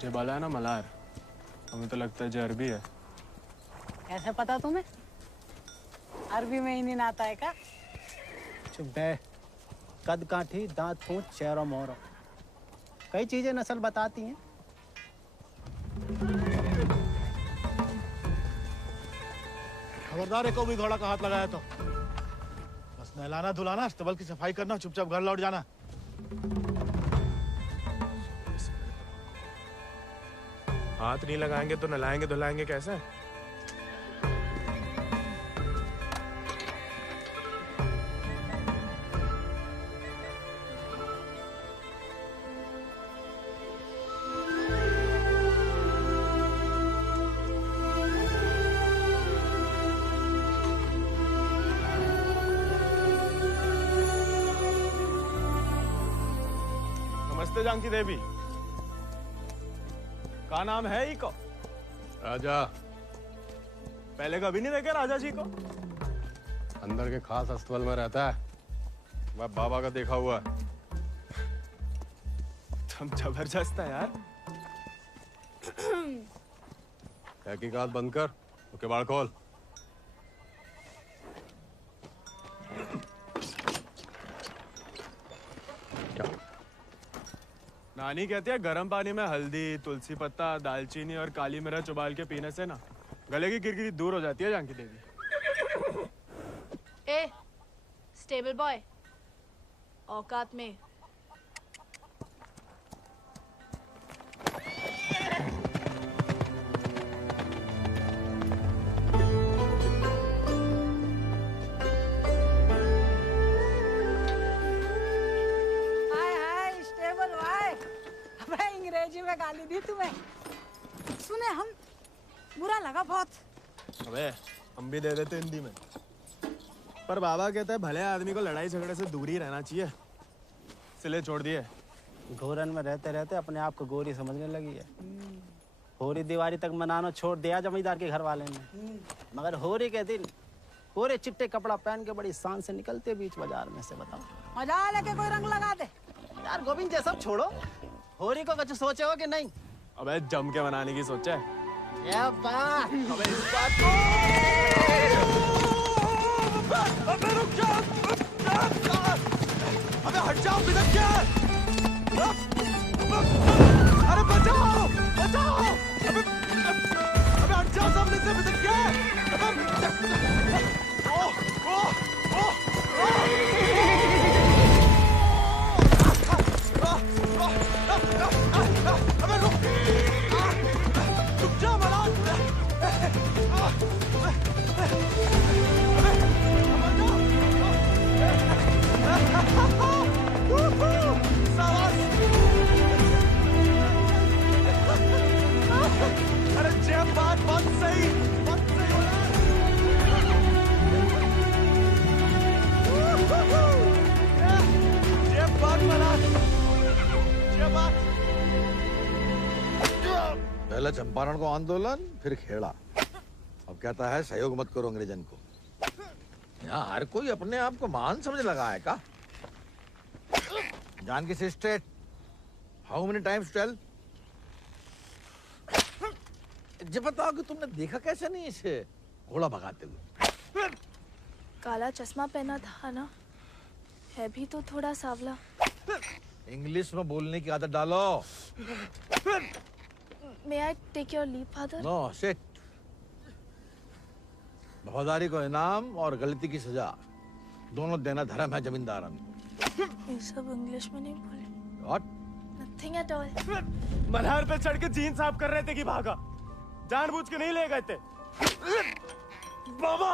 जो बाला है ना मलार, हमें तो लगता है जो अरबी है। कैसे पता तुम्हें? अरबी में ही नहीं आता है क्या? चुप बे। कद काठी, दांत पूंछ, चेहरा मोहरा, कई चीजें नस्ल बताती हैं। खबरदार है, को भी घोड़ा का हाथ लगाया तो बस नहलाना धुलाना, अस्तबल की सफाई करना, चुपचाप घर लौट जाना। हाथ नहीं लगाएंगे तो नहलाएंगे धुलाएंगे कैसे? नमस्ते जानकी देवी, का नाम है ही को? राजा। पहले कभी नहीं देखे राजा जी को? अंदर के खास अस्तबल में रहता है, मैं बाबा का देखा हुआ है। तुम जबरदस्त है यार। तहकीकात बंद कर, तो किवाड़ खोल। नानी कहती है गर्म पानी में हल्दी, तुलसी पत्ता, दालचीनी और काली मिर्च उबाल के पीने से ना गले की किरकिरी दूर हो जाती है जानकी देवी। ए, स्टेबल बॉय, औकात में। अंग्रेजी में गाली दी तुम्हें, सुने हम, बुरा लगा बहुत। अबे हम भी दे देते हिंदी में, पर बाबा कहता है भले आदमी को लड़ाई झगड़े से दूर ही रहना चाहिए, इसलिए छोड़ दिए। घोरन में रहते रहते अपने आप को गोरी समझने लगी है। होरी दिवाली तक मनाना छोड़ दिया जमींदार के घर वाले ने, मगर होरी के दिन पूरे चिट्टे कपड़ा पहन के बड़ी शान से निकलते बीच बाजार में से। बताओ मजा लेके कोई रंग लगा दे यार। गोविंद ये सब छोड़ो, होरी को कुछ सोचे हो कि नहीं? अबे जम के मनाने की सोचा है। क्या बात? अबे इस बात को अबे रुक जा, अबे हट जाओ, बिदक क्या? अरे बचाओ बचाओ, अबे हट जाओ सामने से, बिदक क्या? अबे रुक जा मलाल। अरे जय बात बहुत सही जय बात मलाल, जय बात। पहले चंपारण को आंदोलन, फिर खेड़ा, अब कहता है सहयोग मत करो अंग्रेजन को। यहाँ हर कोई अपने आप को महान समझ लगा है का? Janaki sister, how many times tell? जब बताओ कि तुमने देखा कैसे नहीं इसे घोड़ा भगाते हुए? काला चश्मा पहना था ना, है भी तो थोड़ा सावला। इंग्लिश में बोलने की आदत डालो। May I take your leave, father? No sit. वफादारी को इनाम और गलती की सजा दोनों देना धर्म है जमींदारन को। ये सब इंग्लिश में नहीं बोले। What? Nothing at all. Malhar पे चढ़ के जीन साफ कर रहे थे कि भागा, जानबूझ के नहीं ले गए थे। बाबा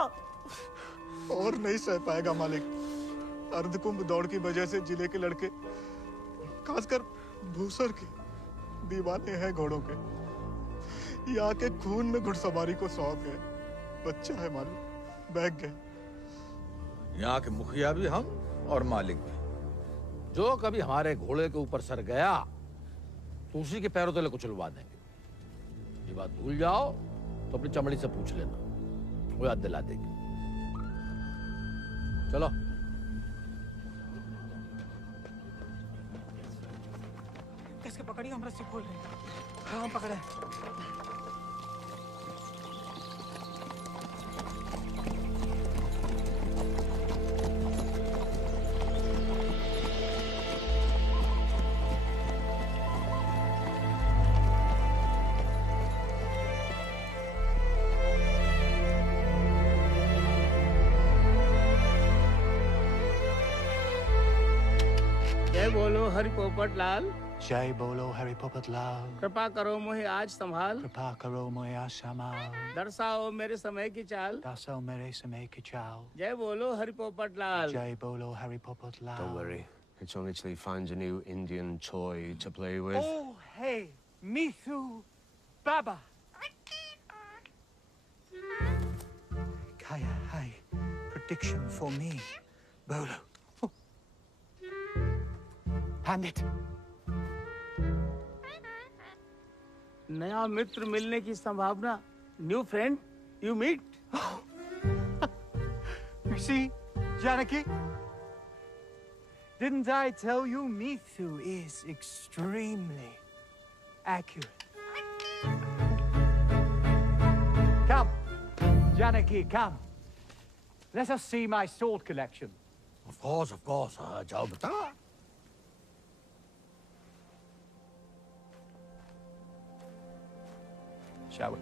और नहीं सह पाएगा मालिक। अर्धकुंभ दौड़ की वजह से जिले के लड़के, खासकर भूसर के, दीवाने हैं घोड़ों के। यहाँ के खून में घुड़सवारी को शौक है। बच्चा है मालिक, बहक गए। यहाँ के मुखिया भी हम और मालिक भी। जो कभी हमारे घोड़े के ऊपर सर गया तो उसी के पैरों तले कुचलवा देंगे। ये बात भूल जाओ तो अपनी चमड़ी से पूछ लेना, वो याद दिला देगी। चलो। इसके पकड़िए, हम रस्सी खोल रहे हैं। हाँ, हम पकड़े। जय बोलो हरि पोपट लाल। जय बोलो हरि पोपट लाल। कृपा करो मुझे आज संभाल। कृपा करो मुझे आज संभाल। दर्शाओ मेरे समय की चाल। दर्शाओ मेरे समय की चाल। जय बोलो हरि पोपट लाल। जय बोलो Hari Popat Lal. Don't worry. It's only till he finds a new Indian toy to play with. Oh, hey, Mithu Baba. Kaya, hi. Prediction for me. Bolo. Hand it. नया मित्र मिलने की संभावना। New friend you meet. You see, Janaki? Didn't I tell you Mithu is extremely accurate? Come, Janaki, come. Let us see my sword collection. Of course, जाओ बता। Shall we?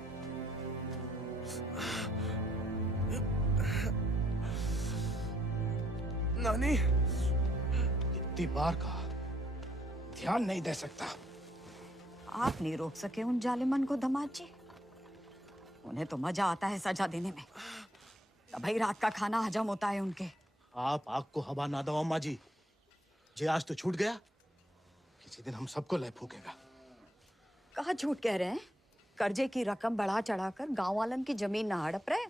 नानी, इतनी बार कहा, ध्यान नहीं दे सकता। आप नहीं रोक सके उन जालिमन को दामाद जी। उन्हें तो मजा आता है सजा देने में। तभी रात का खाना हजम होता है उनके। आप आग को हवा ना दो अम्मा जी। जे आज तो छूट गया, किसी दिन हम सबको ले फूकेगा। कहाँ झूठ कह रहे हैं? कर्जे की रकम बढ़ा चढ़ाकर गांव वालन की जमीन न हड़प रहे।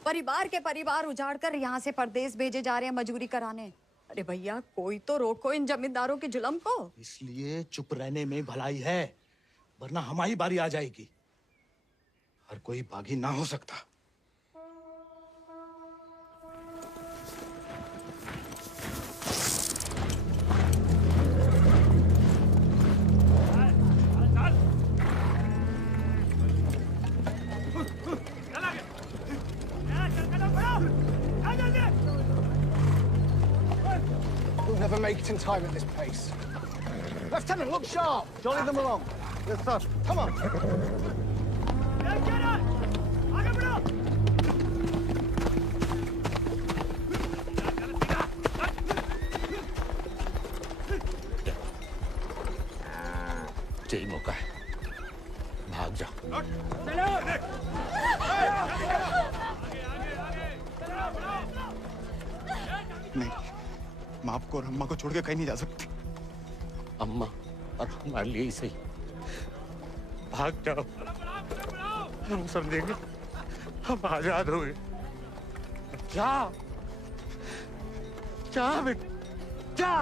परिवार के परिवार उजाड़कर यहाँ से परदेश भेजे जा रहे हैं मजूरी कराने। अरे भैया, कोई तो रोको इन जमींदारों के जुल्म को। इसलिए चुप रहने में भलाई है, वरना हमारी बारी आ जाएगी। हर कोई बागी ना हो सकता। We'll never make it in time at this pace. Lieutenant, look sharp. Jolly them along. Yes, sir. Come on. यही मौका है, भाग जा। नहीं, मैं आपको और अम्मा को छोड़ के कहीं नहीं जा सकती। अम्मा और हमारे लिए ही सही, भाग जाओ। हम समझेंगे, हम आजाद हो गए। जा, जा बेटा, जा।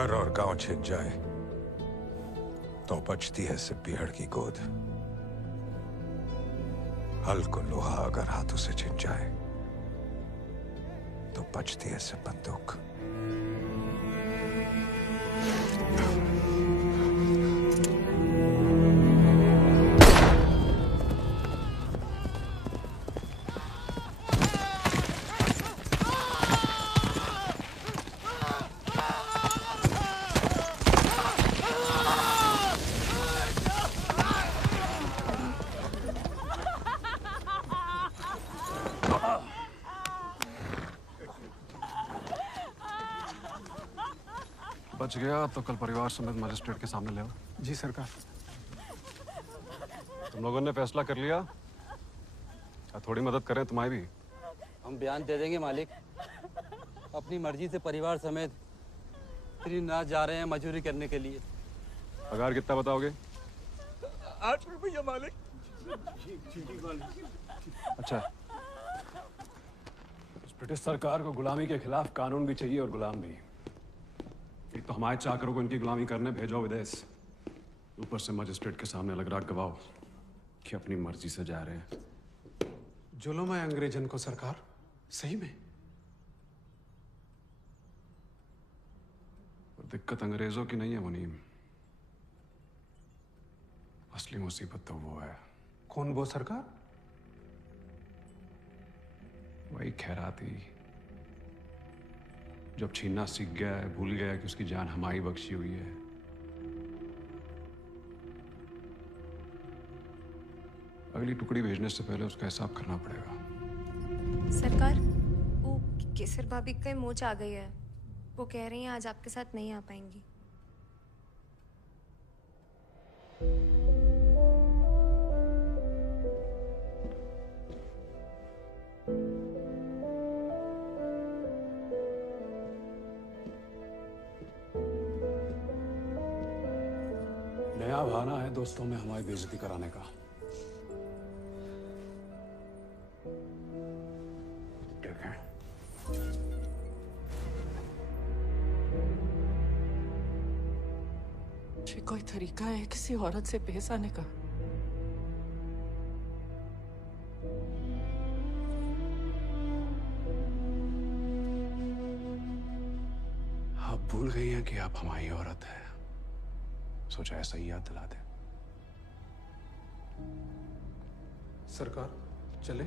घर और गांव छिन जाए तो बचती है सिर्फ पीहड़ की गोद। हल को लोहा अगर हाथों से छिन जाए तो बचती है सिर्फ बंदूक। बच गया तो कल परिवार समेत मजिस्ट्रेट के सामने ले आओ। जी सरकार। तुम लोगों ने फैसला कर लिया, थोड़ी मदद करें तुम्हारी भी। हम बयान दे देंगे मालिक। अपनी मर्जी से परिवार समेत त्रिनाथ जा रहे हैं मजदूरी करने के लिए। पगार कितना बताओगे? 8 रुपया मालिक। अच्छा, इस ब्रिटिश सरकार को गुलामी के खिलाफ कानून भी चाहिए और गुलाम भी। एक तो हमारे चाकरों को इनकी गुलामी करने भेजो विदेश, ऊपर से मजिस्ट्रेट के सामने लग रहा गवाह कि अपनी मर्जी से जा रहे हैं। जुल्म है अंग्रेजन को सरकार, सही में। और दिक्कत अंग्रेजों की नहीं है मुनीम, असली मुसीबत तो वो है। कौन वो सरकार? वही खैराती, जब छीनना सीख गया है, भूल गया कि उसकी जान हमारी बख्शी हुई है। अगली टुकड़ी भेजने से पहले उसका हिसाब करना पड़ेगा। सरकार, वो केसर भाभी का मोच आ गई है। वो कह रही हैं आज आपके साथ नहीं आ पाएंगी। नया बहाना है दोस्तों में हमारी बेइज्जती कराने का। ठीक है। ये कोई तरीका है किसी औरत से पेश आने का? आप भूल गई हैं कि आप हमारी औरत है। सोचा ऐसा ही याद दिला दे। सरकार चले?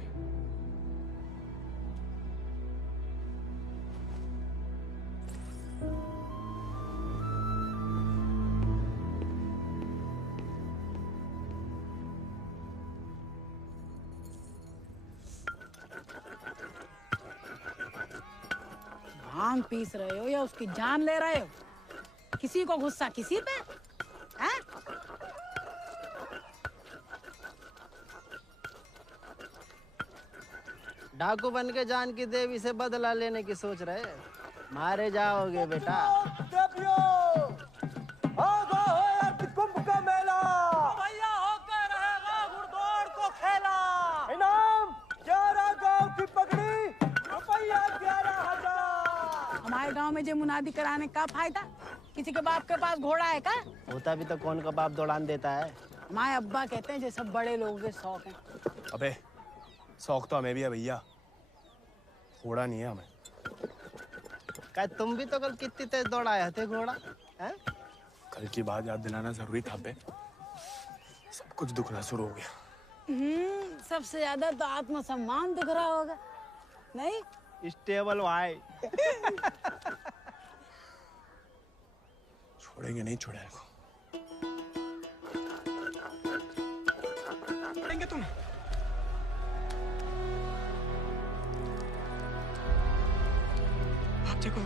भांग पीस रहे हो या उसकी जान ले रहे हो? किसी को गुस्सा किसी पे? हैं? डाकू बन के जान की देवी से बदला लेने की सोच रहे, मारे जाओगे बेटा। कुंभ का मेला भैया होकर रहेगा घुड़दौड़ को खेला। इनाम 11 गांव की पगड़ी, रुपया 11,000। हमारे गांव में जो मुनादी कराने का फायदा? किसी के बाप के पास घोड़ा है का? होता भी तो कौन का बाप दौड़ान देता है। हमारे अब्बा कहते हैं जो सब बड़े लोगों के शौक हैं। अबे शौक तो हमें भी है भैया, घोड़ा नहीं है हमें। क्या तुम भी तो कल कितनी तेज दौड़ाए थे घोड़ा? हैं? कल की बात याद दिलाना जरूरी था बे। सब कुछ दुखना शुरू हो गया। सबसे ज्यादा तो आत्मसम्मान दिख रहा होगा, नहीं? स्टेबल भाई। छोड़ेंगे नहीं छोड़ेगा। छोड़ेंगे तुम? आप देखो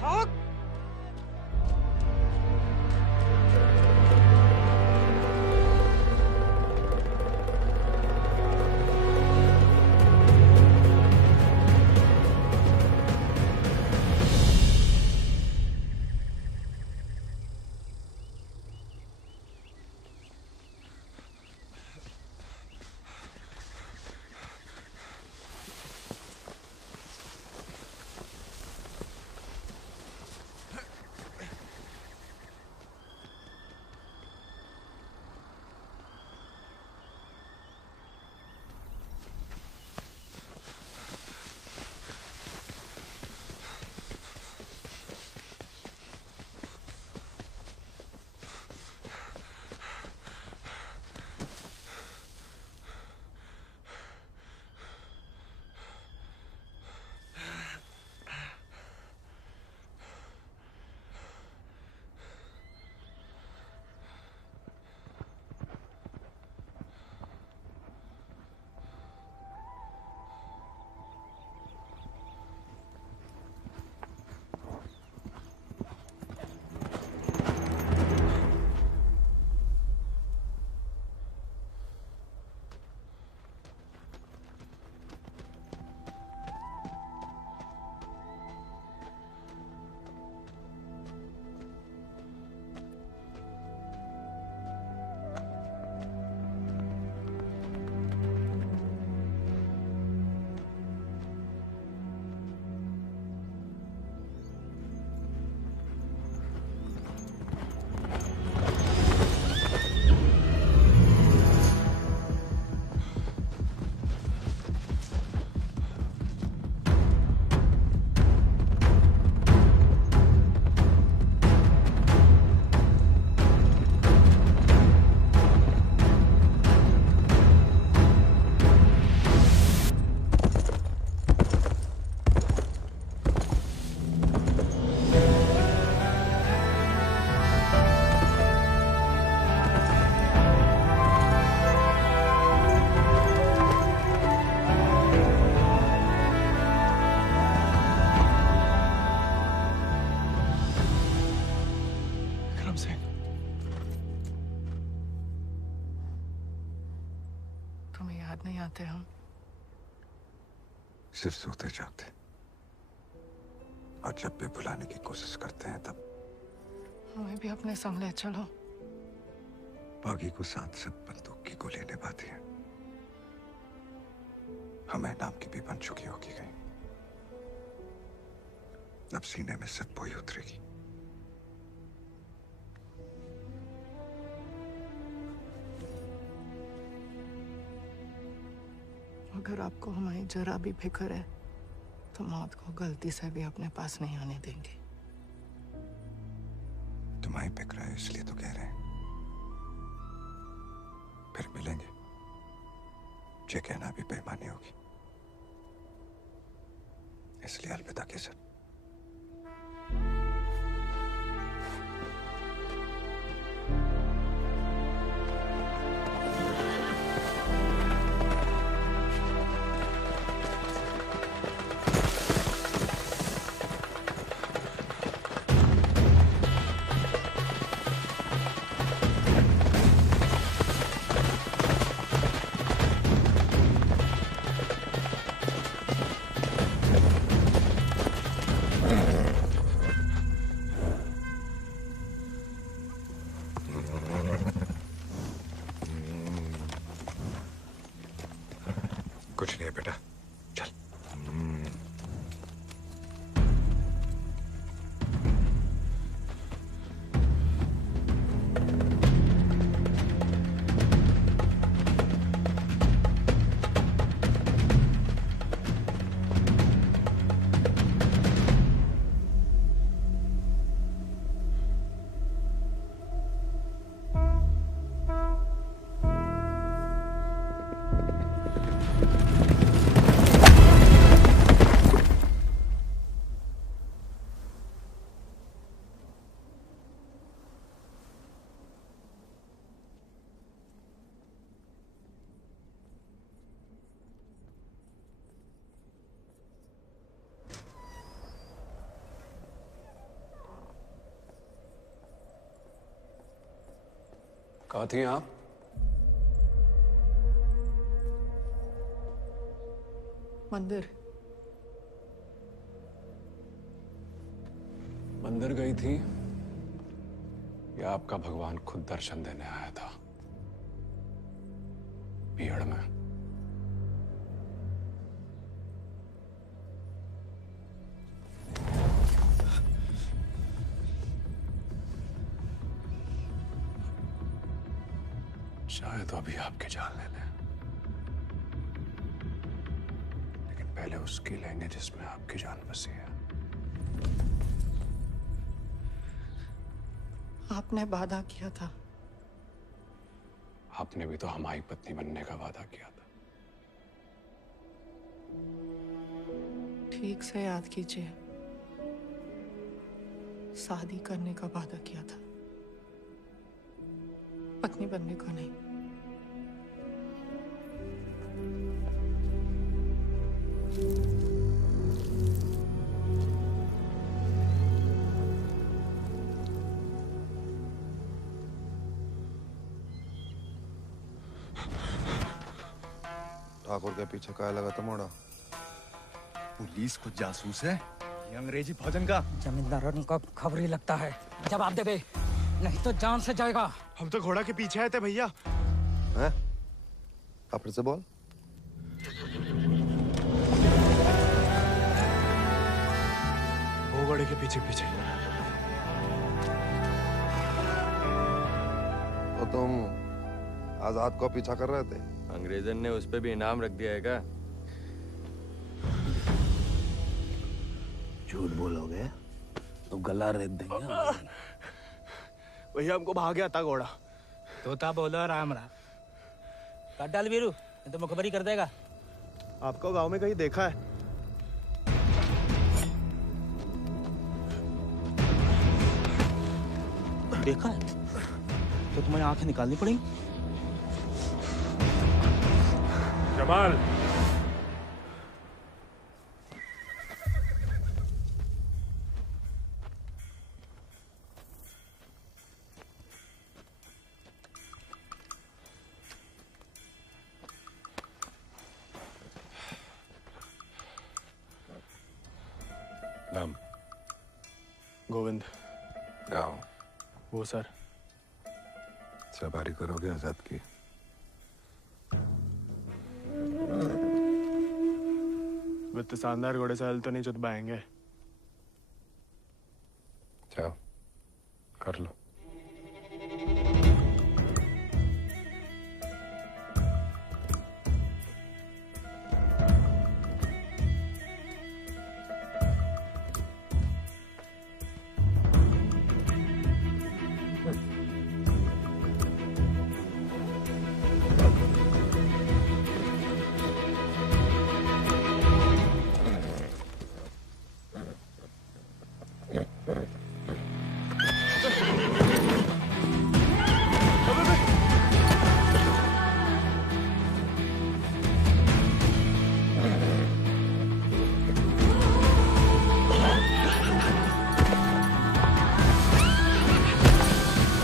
भाग। तुम्हें याद नहीं आते हम? सिर्फ सोते जागते, और जब भी बुलाने की कोशिश करते हैं तब हमें भी अपने संग ले चलो। बागी को साथ सब बंदूक की गोली निभाती है, हमें नाम की भी बन चुकी होगी कहीं। अब सीने में सिर्फ वही उतरेगी। अगर आपको हमारी जरा भी फिक्र है तो मौत को गलती से भी अपने पास नहीं आने देंगे। तुम्हारी फिक्र है इसलिए तो कह रहे हैं। फिर मिलेंगे, ये कहना भी बेईमानी होगी, इसलिए अलविदा केसर। कुछ नहीं है बेटा, चल। कहाँ थी आप? मंदिर। मंदिर गई थी या आपका भगवान खुद दर्शन देने आया था भीड़ में? शायद अभी आपकी जान ले लें, लेकिन पहले उसकी लेंगे जिसमें आपकी जान बसी है। आपने वादा किया था। आपने भी तो हमारी पत्नी बनने का वादा किया था। ठीक से याद कीजिए, शादी करने का वादा किया था, पत्नी बनने को नहीं। ठाकुर के पीछे क्या लगा तमोड़ा? पुलिस खुद जासूस है, ये अंग्रेजी भोजन का। जमींदारों को खबर ही लगता है। जवाब दे बे, नहीं तो जान से जाएगा। हम तो घोड़ा के पीछे आए थे भैया। हैं? आप फिर से बोल। वो घोड़े के पीछे पीछे। तो तुम आजाद को पीछा कर रहे थे? अंग्रेजन ने उस पे भी इनाम रख दिया है क्या? झूठ बोलोगे तो गला रेत देंगे। भैया हमको भाग गया था घोड़ा। तोता बोलो राम राम। काट डाल वीरू, नहीं तो मुखबरी कर देगा। आपको गांव में कहीं देखा है? देखा है तो तुम्हें आंखें निकालनी पड़ेंगी। जमाल, गोविंद। गाँव वो सर। सवारी करोगे आजाद की? वित्त शानदार घोड़े से हल तो नहीं चुत पाएंगे। जाओ कर लो।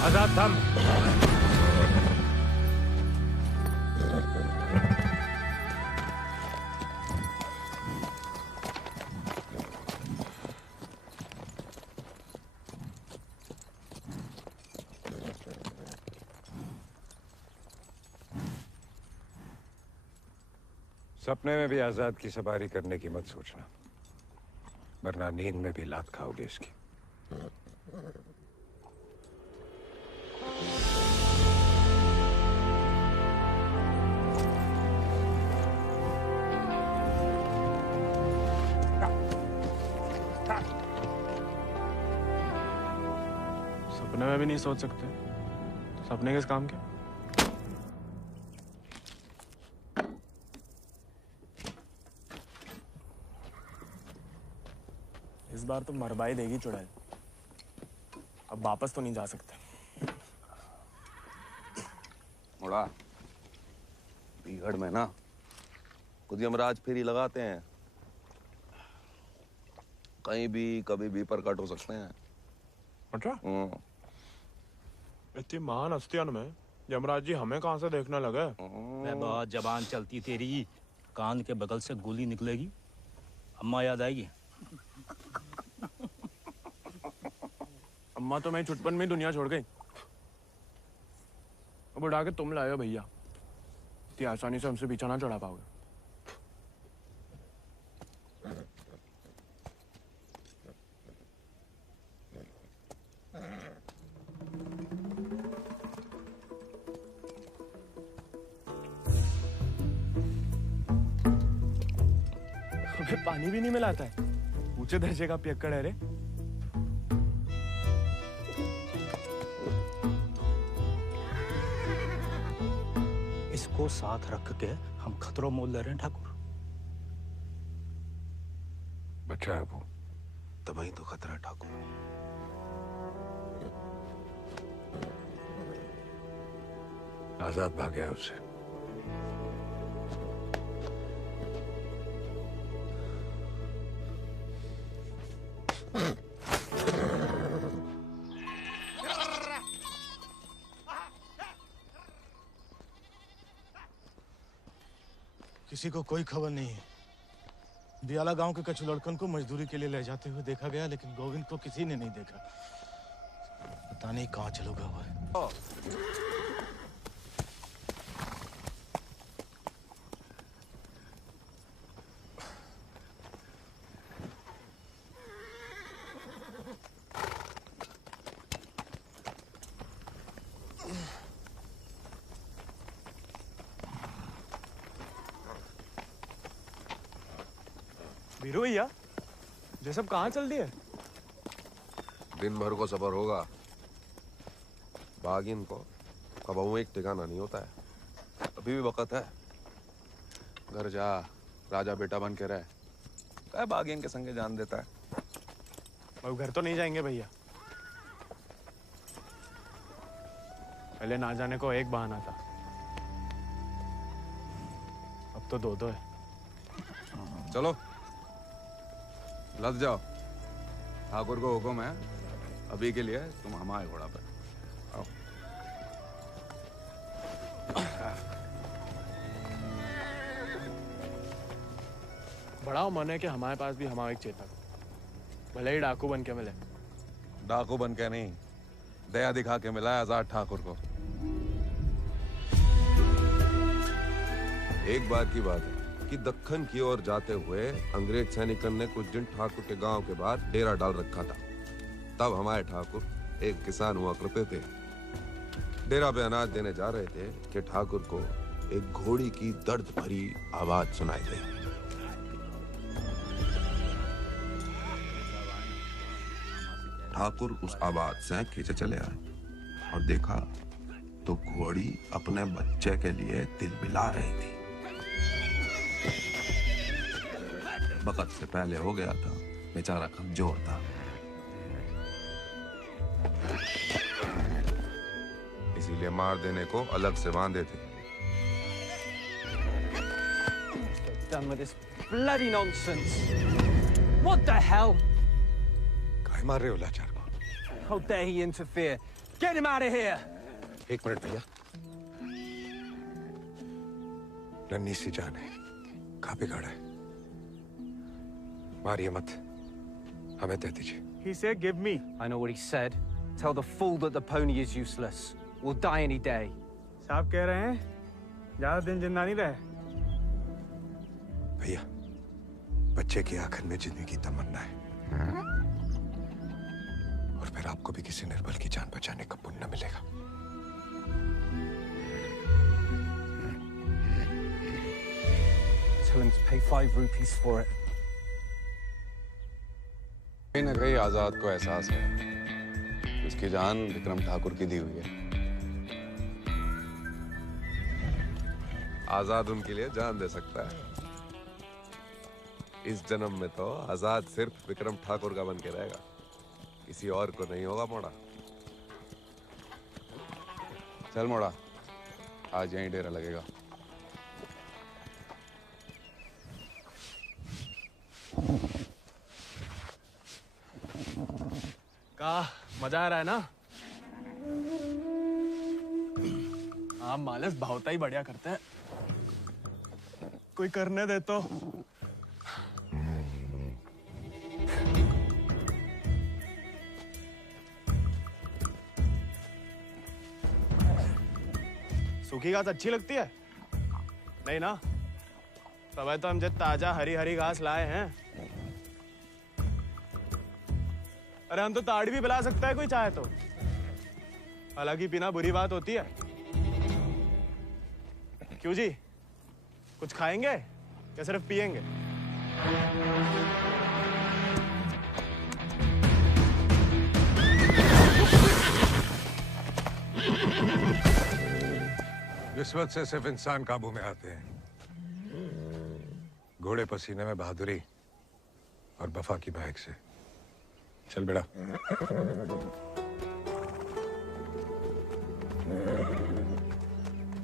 आजाद थम। सपने में भी आजाद की सवारी करने की मत सोचना, वरना नींद में भी लात खाओगे इसकी। सपने में भी नहीं सोच सकते तो सपने किस काम के? इस बार तो मरवाई देगी चुड़ैल। अब वापस तो नहीं जा सकते। मुड़ा बीहड़ में ना खुद यमराज फेरी लगाते हैं, कहीं भी कभी भी प्रकट हो सकते हैं। अच्छा? इतनी महान हस्तियों में यमराज जी हमें कहाँ से देखने लगे? मैं बहुत जबान चलती तेरी, कान के बगल से गोली निकलेगी, अम्मा याद आएगी। अम्मा तो मैं छुटपन में दुनिया छोड़ गई। अब उड़ा के तुम लाए हो भैया, इतनी आसानी से हमसे पीछा ना चढ़ा पाओगे। हमें पानी भी नहीं मिलाता है, ऊंचे दर्जे का पियक्कड़ है रे। इसको साथ रख के हम खतरों मोल ले रहे हैं ठाकुर। बच्चा है वो, तभी तो खतरा है ठाकुर। आजाद भाग गया उससे। किसी को कोई खबर नहीं है। बियाला गांव के कछु लड़कन को मजदूरी के लिए ले जाते हुए देखा गया, लेकिन गोविंद को किसी ने नहीं देखा। पता नहीं कहाँ चलोगा वह। वीरू भैया, ये सब कहाँ चल दिए? दिन भर को सफर होगा, बागिन को कबहू एक ठिकाना नहीं होता है। अभी भी वक्त है, घर जा, राजा बेटा बन के रह। क्या बागिन के संगे जान देता है। अब घर तो नहीं जाएंगे भैया। पहले ना जाने को एक बहाना था, अब तो दो है। चलो लद जाओ, ठाकुर को हुक्म है, अभी के लिए तुम हमारे घोड़ा पर आओ। बड़ा मन है कि हमारे पास भी हमारा एक चेतक, भले ही डाकू बन के मिले, डाकू बन के नहीं, दया दिखा के मिला है आजाद ठाकुर को। एक बार की बात है कि दक्कन की ओर जाते हुए अंग्रेज सैनिकों ने कुछ दिन ठाकुर के गांव के बाहर डेरा डाल रखा था। तब हमारे ठाकुर एक किसान हुआ करते थे। डेरा पे अनाज देने जा रहे थे कि ठाकुर को एक घोड़ी की दर्द भरी आवाज सुनाई दी। ठाकुर उस आवाज से खींचे चले आए और देखा तो घोड़ी अपने बच्चे के लिए तिलमिला रही थी। वक्त से पहले हो गया था, बेचारा कमजोर था। इसीलिए मार देने को अलग से बांधे थे। Done with this bloody nonsense. What the hell? काहे मार रहे हो लाचार को? How dare he interfere? Get him out of here! एक मिनट भैया। नन्ही सी जान है, कहाँ बिगाड़ा है? मारिए मत, हमें दे दीजिए। He said, "Give me." I know what he said. Tell the fool that the pony is useless. We'll die any day. साहब कह रहे हैं, ज्यादा दिन जिंदा नहीं रहे। भैया, बच्चे की आंखन में जीने की तमन्ना है, और फिर आपको भी किसी निर्बल की जान बचाने का पुण्य मिलेगा। Tell him to pay 5 rupees for it. कहीं न कहीं आजाद को एहसास है कि उसकी जान विक्रम ठाकुर की दी हुई है। आजाद उनके लिए जान दे सकता है। इस जन्म में तो आजाद सिर्फ विक्रम ठाकुर का बन के रहेगा, किसी और को नहीं होगा मोड़ा। चल मोड़ा, आज यहीं डेरा लगेगा। का मजा आ रहा है ना? आप मालस भावता ही बढ़िया करते हैं। कोई करने दे तो। सूखी घास अच्छी लगती है? नहीं ना? तब तो हम जब ताजा हरी हरी घास लाए हैं। अरे हम तो ताड़ी भी पिला सकता है कोई चाहे तो। हालांकि पीना बुरी बात होती है। क्यों जी? कुछ खाएंगे या सिर्फ पिएंगे? रिश्वत से सिर्फ इंसान काबू में आते हैं। घोड़े पसीने में बहादुरी और वफा की महक से। चल बेटा।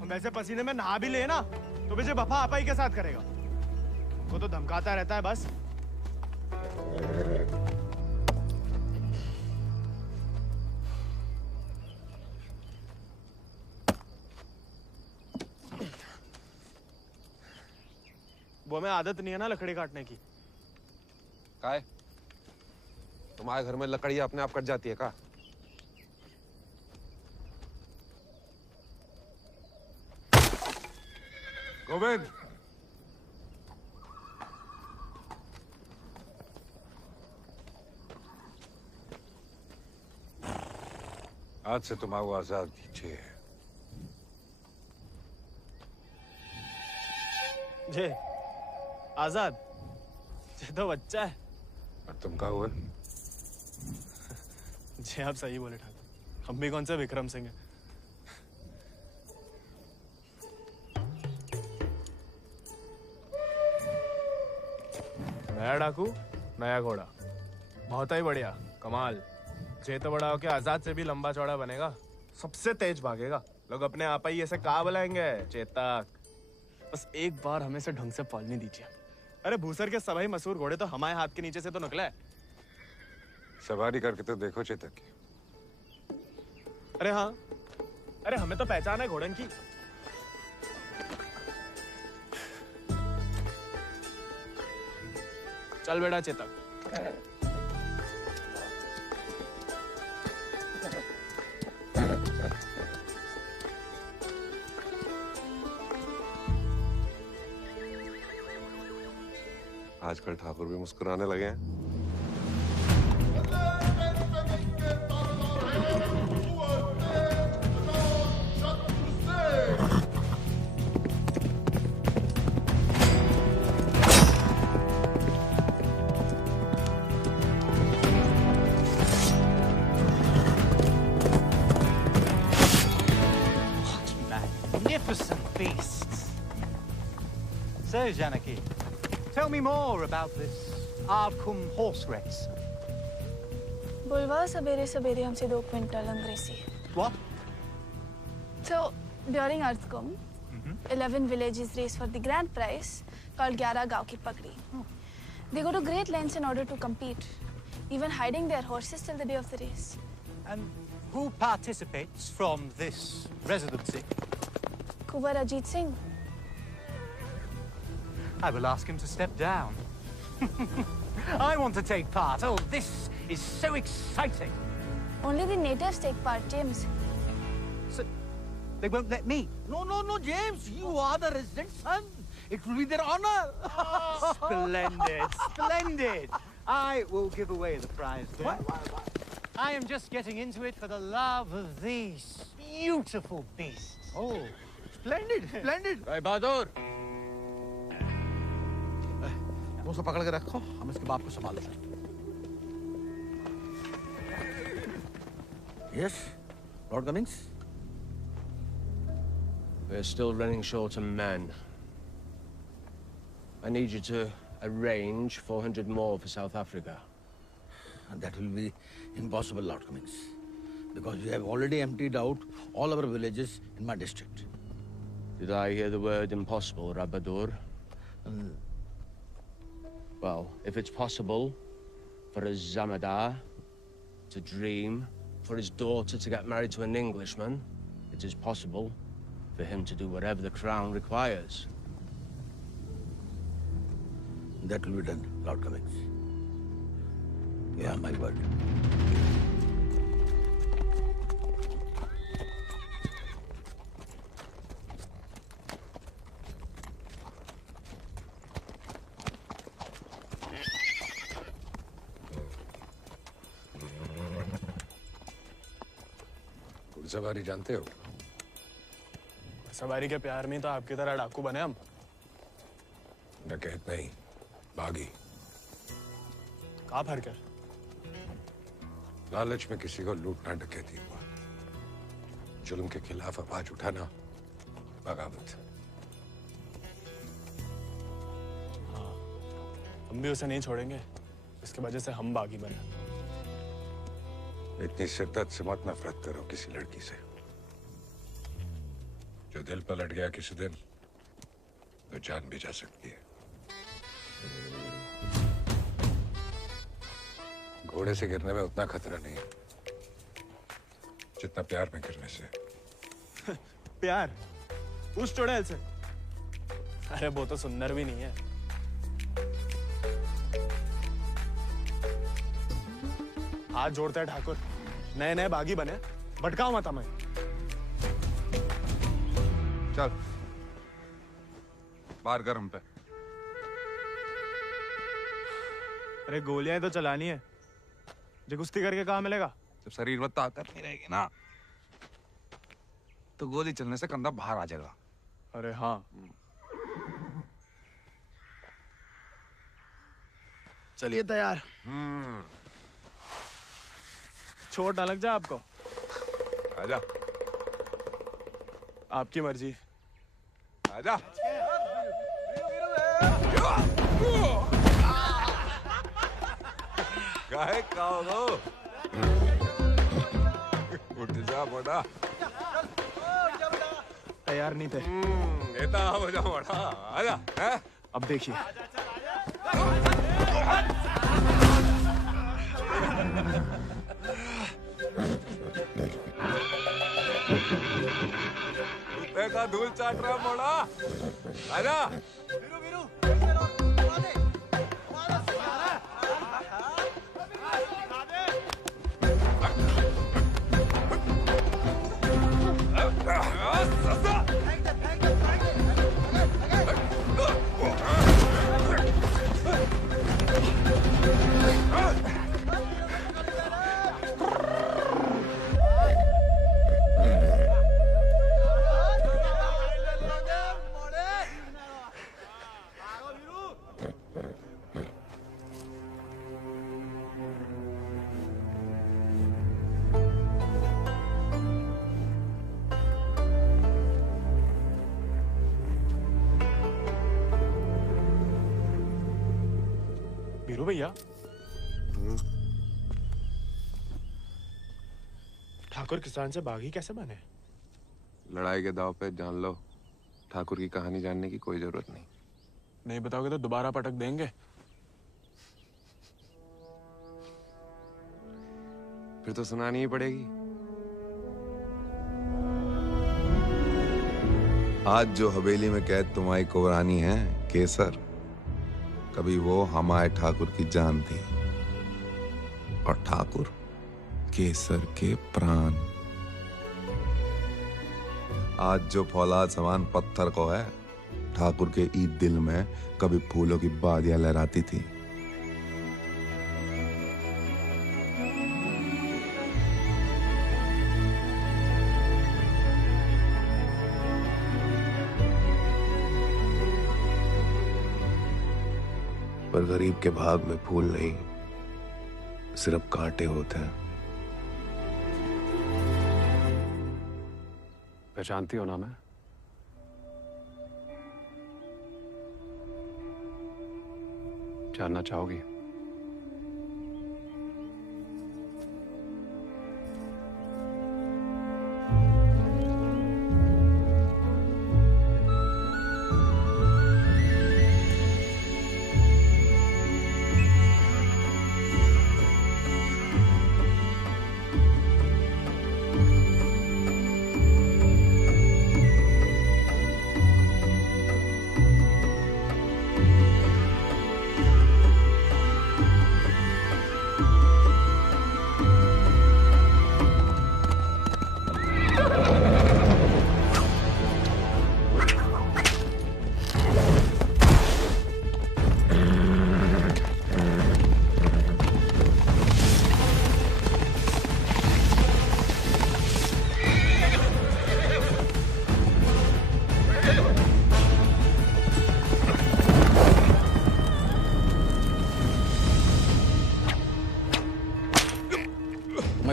हम ऐसे पसीने में नहा भी ले ना तो मुझे वफा आपा ही के साथ करेगा। वो तो धमकाता रहता है बस। वो हमें आदत नहीं है ना लकड़ी काटने की। काय? तुम्हारे घर में लकड़ी अपने आप कट जाती है का? गोविंद, आज से तुम आओ आजाद कीजिए। जे आजाद, ये तो बच्चा है। और तुम कहा हुआ? जी आप सही बोले ठाकुर, हम भी कौन से विक्रम सिंह हैं। नया डाकू, नया घोड़ा, बहुत ही बढ़िया, कमाल। जे तो बड़ा होके आजाद से भी लंबा चौड़ा बनेगा, सबसे तेज भागेगा। लोग अपने आप ही ऐसे कहा बुलाएंगे, चेतक। बस एक बार हमें से ढंग से पालने दीजिए। अरे भूसर के सभी मशहूर घोड़े तो हमारे हाथ के नीचे से तो निकले। सवारी करके तो देखो चेतक की। अरे हाँ, अरे हमें तो पहचान है घोड़न की। चल बेटा चेतक। आजकल ठाकुर भी मुस्कुराने लगे हैं। Magnificent beasts. So, Janaki, tell me more about this Ardcumbe horse race. बुलवा सवेरे सवेरे हमसे 2 क्विंटल अंग्रेजी. What? So, during Ardcumbe, 11 villages race for the grand prize called 11 गांव की पगड़ी. They go to great lengths in order to compete, even hiding their horses till the day of the race. And who participates from this residency? Kunwar Ajit Singh. I will ask him to step down. I want to take part. Oh, this is so exciting. Only the natives take part, James. So, they won't let me? No, James. You are the resident son. It will be their honor. Splendid, splendid. I will give away the prize then. Why? I am just getting into it for the love of these beautiful beasts. Oh, splendid, splendid. भाई बहादुर, वो सब पकड़ के रखो, हम इसके बाप को संभाल लेंगे। Yes, Lord Cummings. We're still running short on men. I need you to arrange 400 more for South Africa. And that will be impossible, Lord Cummings, because we have already emptied out all our villages in my district. Did I hear the word impossible, Rabadur? Well, if it's possible for a Zamadar to dream, for his daughter to get married to an Englishman, it is possible for him to do whatever the crown requires. That will be done, Lord Cummings. You have my word. घुड़सवारी जानते हो? सवारी के प्यार में तो आपकी तरह डाकू बने हम। डकैत नहीं, बागी। क्या फर्क है? लालच में किसी को लूटना डकैती हुआ। जुल्म के खिलाफ आवाज उठाना बगावत। हाँ, हम भी उसे नहीं छोड़ेंगे, इसकी वजह से हम बागी बने। इतनी शिद्दत से मत नफरत करो किसी लड़की से। जो दिल पर लट गया किसी दिन, तो जान भी जा सकती है। घोड़े से गिरने में उतना खतरा नहीं है जितना प्यार में गिरने से। प्यार? उस चुड़ैल से? अरे वो तो सुंदर भी नहीं है। हाथ जोड़ते हैं ठाकुर, नए नए बागी बने, भटकाओ मत हमें। चल बाहर कर हम पे। अरे गोलियां तो चलानी है, जो कुश्ती करके कहाँ मिलेगा? जब शरीर में ताकत नहीं रहेगी ना, तो गोली चलने से कंधा बाहर आ जाएगा। अरे हाँ, चलिए तैयार। चोट ना लग जाए आपको। आजा। आपकी मर्जी। आजा। काहे काओ? उठ जा बड़ा। तैयार नहीं थे। ये तो हो जा बड़ा। आजा। हैं? अब देखिए। देखा धूल चाट रहा मोड़ा। आजा। वीरू भैया, ठाकुर किसान से बागी कैसे बने? लड़ाई के दाव पे जान लो, ठाकुर की कहानी जानने की कोई जरूरत नहीं। नहीं बताओगे तो दोबारा पटक देंगे। फिर तो सुनानी ही पड़ेगी। आज जो हवेली में कैद तुम्हारी कुबरानी है केसर, कभी वो हमारे ठाकुर की जान थी, और ठाकुर केसर के प्राण। आज जो फौलाद समान पत्थर को है, ठाकुर के ईद दिल में कभी फूलों की बादियां लहराती थी। पर गरीब के भाग में फूल नहीं, सिर्फ कांटे होते हैं। पहचानती हो ना मैं? जानना चाहोगी?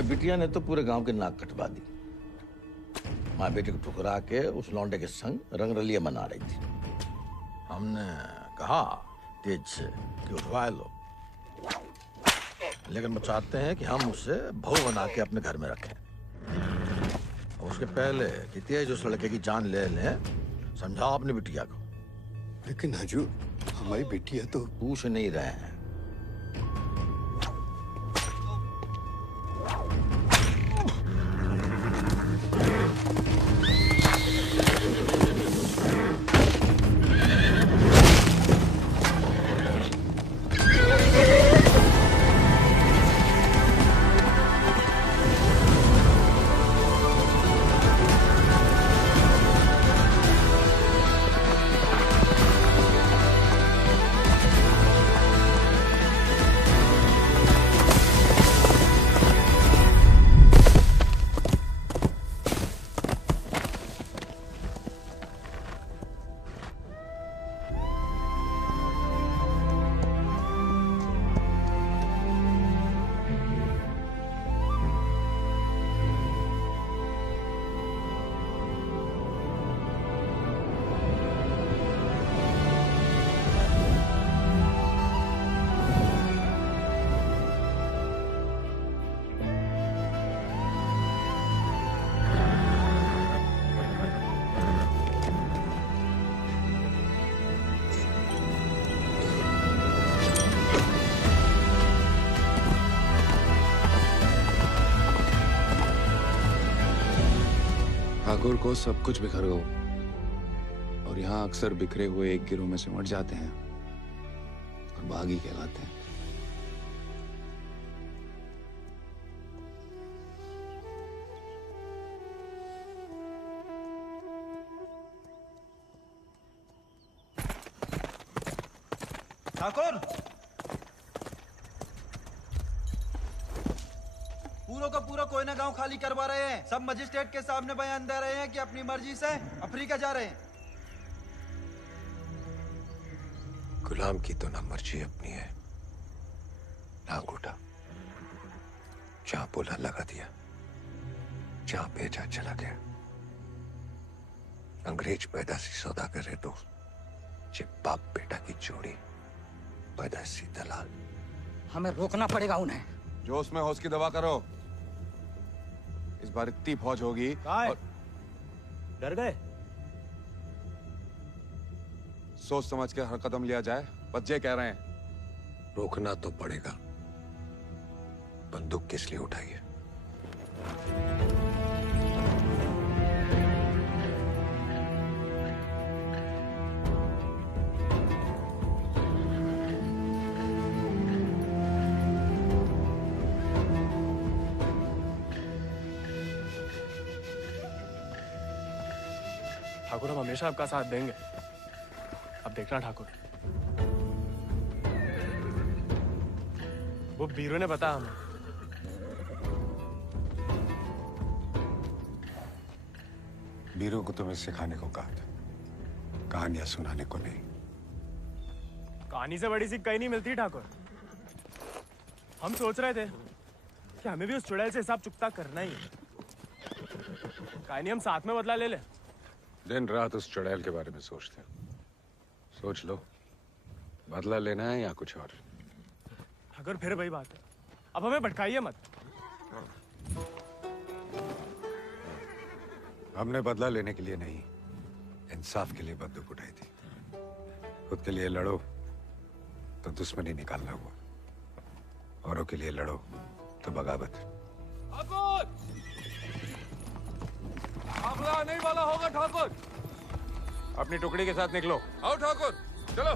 बिटिया ने तो पूरे गांव के नाक कटवा दी। माँ बेटे को ठुकरा के उस लौंडे के संग रंगरलिया मना रही थी। हमने कहा तेज से कि उठवा लो, लेकिन वो चाहते हैं कि हम उसे बहू बना के अपने घर में रखें। उसके पहले कि तेज उस लड़के की जान ले लें, समझाओ अपनी बिटिया को। लेकिन हजूर, हमारी बिटिया तो पूछ नहीं रहे हैं। ठाकुर को सब कुछ बिखर गो, और यहाँ अक्सर बिखरे हुए एक गिरोह में सिमट जाते हैं और बागी कहलाते हैं। ठाकुर, पूरा का पूरा कोयना गांव खाली करवा रहे हैं। सब मजिस्ट्रेट के सामने बयान दे रहे हैं कि अपनी मर्जी से अफ्रीका जा रहे हैं। गुलाम की तो ना मर्जी अपनी है ना अंगूठा। जहां बोला लगा दिया, जहां भेजा चला गया। अंग्रेज पैदाशी सौदागर है दोस्त, जे बाप बेटा की जोड़ी पैदाशी दलाल। हमें रोकना पड़ेगा उन्हें। जोश में होश की दवा करो। इस बार इतनी फौज होगी और डर गए? सोच समझ के हर कदम लिया जाए। बच्चे कह रहे हैं। रोकना तो पड़ेगा। बंदूक किस लिए उठाई है? ठाकुर, हम हमेशा आपका साथ देंगे। अब देखना ठाकुर, वो बीरू ने बताया हमें। बीरू को तुम्हें सिखाने को कहा था, कहानियां सुनाने को नहीं। कहानी से बड़ी सीख कहीं नहीं मिलती ठाकुर। हम सोच रहे थे कि हमें भी उस चुड़ैल से हिसाब चुकता करना ही है। कहानी हम साथ में बदला ले ले। दिन रात उस चुड़ैल के बारे में सोचते हैं। सोच लो, बदला लेना है या कुछ और। अगर फिर वही बात है, अब हमें भटकाइए मत। हमने बदला लेने के लिए नहीं, इंसाफ के लिए बंदूक उठाई थी। खुद के लिए लड़ो तो दुश्मनी निकालना हुआ, औरों के लिए लड़ो तो बगावत। हमला नहीं वाला होगा ठाकुर। अपनी टुकड़ी के साथ निकलो। आओ ठाकुर, चलो।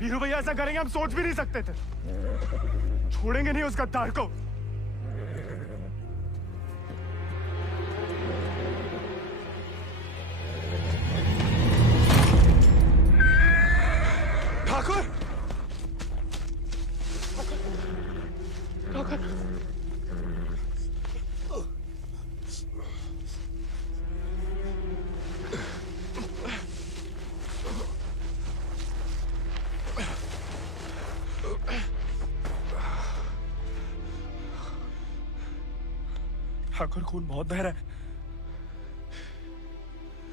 बीरू भैया ऐसा करेंगे हम सोच भी नहीं सकते थे। छोड़ेंगे नहीं उस गद्दार को। ठाकुर, ठाकुर, ठाकुर, खून बहुत बह रहा है।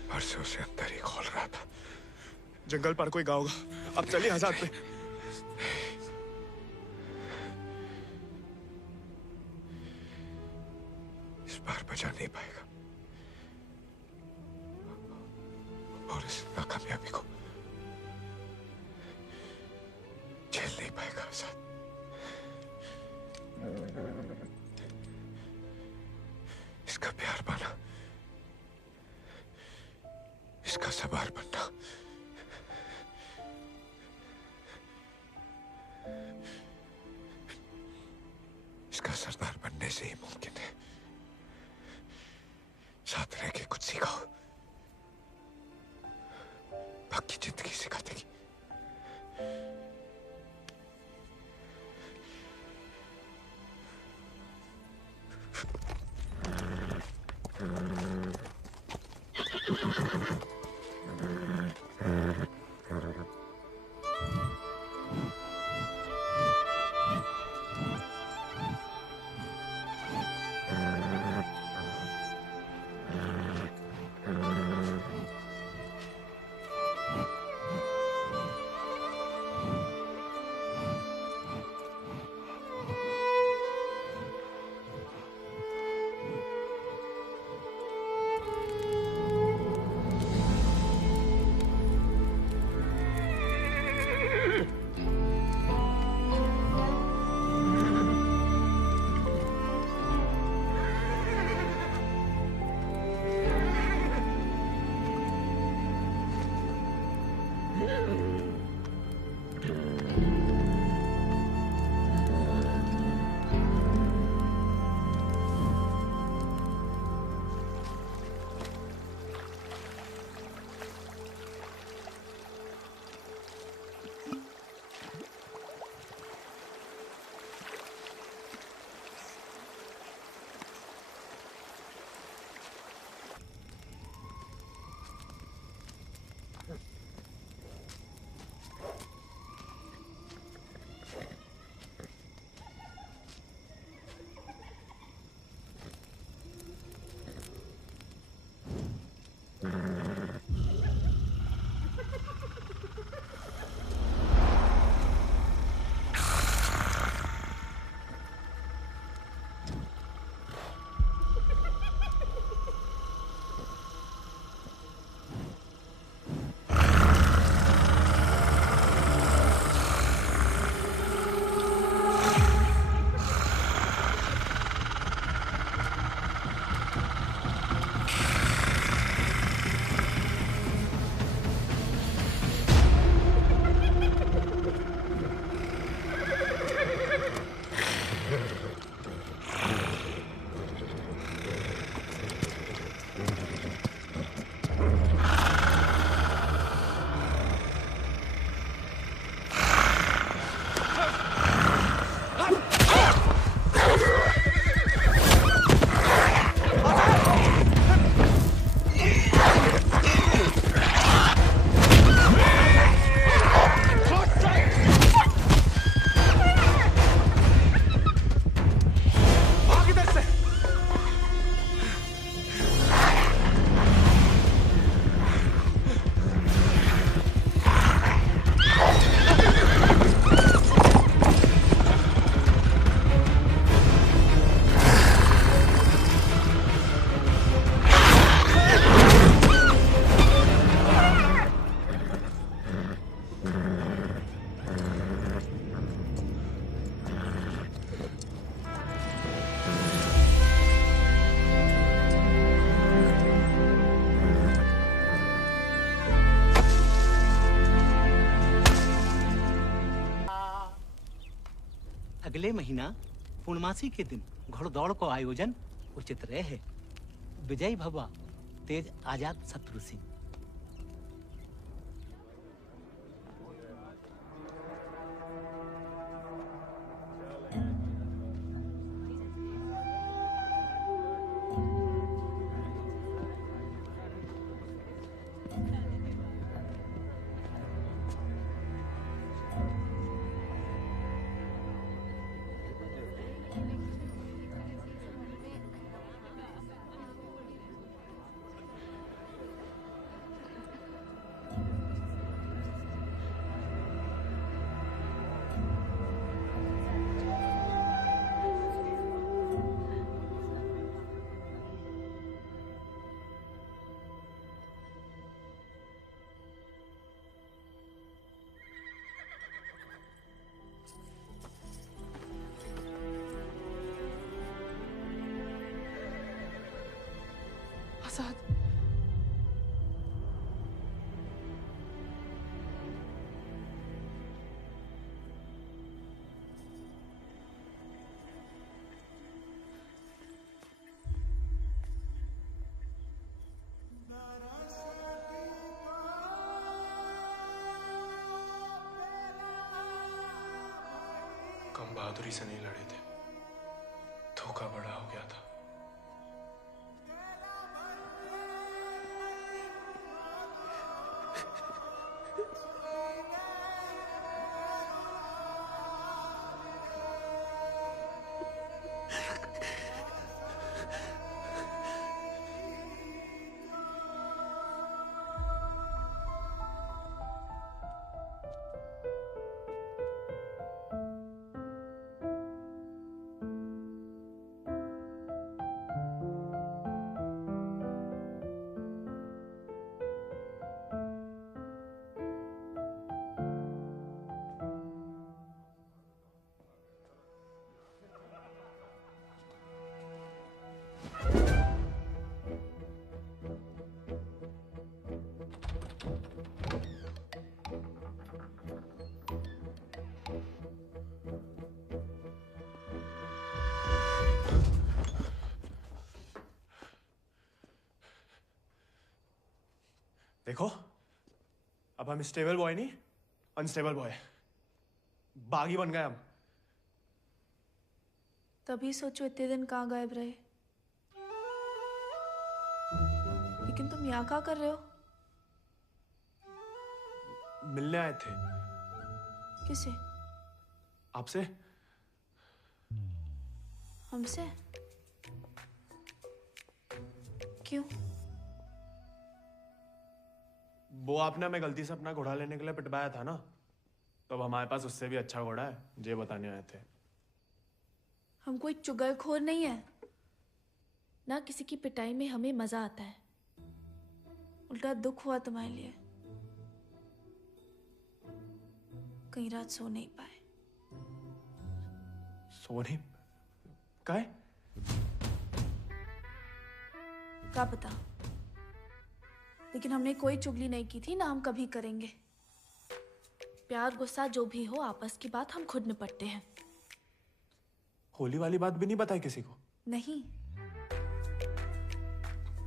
परसों से अंदर ही खोल रहा था। जंगल पर कोई गाँव होगा। अब चलिए आजाद पे। इस बार बचा नहीं पाएगा और इस नाकामयाबी को झेल नहीं पाएगा आजाद। इसका प्यार पाना, इसका सवार बनना, इसका सरदार बनने से ही मुमकिन है। साथ रह के कुछ सिखाओ, बाकी जिंदगी सिखा देगी। अगले महीना पूर्णमासी के दिन घोड़दौड़ को आयोजन उचित रहे। विजयी भवा तेज आजाद शत्रु सिंह। आजाद, कम बहादुरी से नहीं लड़े थे, धोखा बड़ा हो गया था। देखो, अब हम स्टेबल बॉय नहीं, अनस्टेबल बॉय, बागी बन गए हम। तभी सोचो इतने दिन कहाँ गायब रहे। लेकिन तुम यहाँ क्या कर रहे हो? मिलने आए थे। किसे? आपसे। हमसे? क्यों? वो आपने हमें गलती से अपना घोड़ा लेने के लिए पिटवाया था ना, तो अब हमारे पास उससे भी अच्छा घोड़ा है, ये बताने आए थे। हम कोई चुगलखोर नहीं है ना, किसी की पिटाई में हमें मजा आता है। उल्टा दुख हुआ तुम्हारे लिए, कई रात सो नहीं पाए। सो नहीं? काहे? क्या पता, लेकिन हमने कोई चुगली नहीं की थी, ना हम कभी करेंगे। प्यार गुस्सा जो भी हो, आपस की बात हम खुद निपटते हैं। होली वाली बात भी नहीं बताई किसी को? नहीं।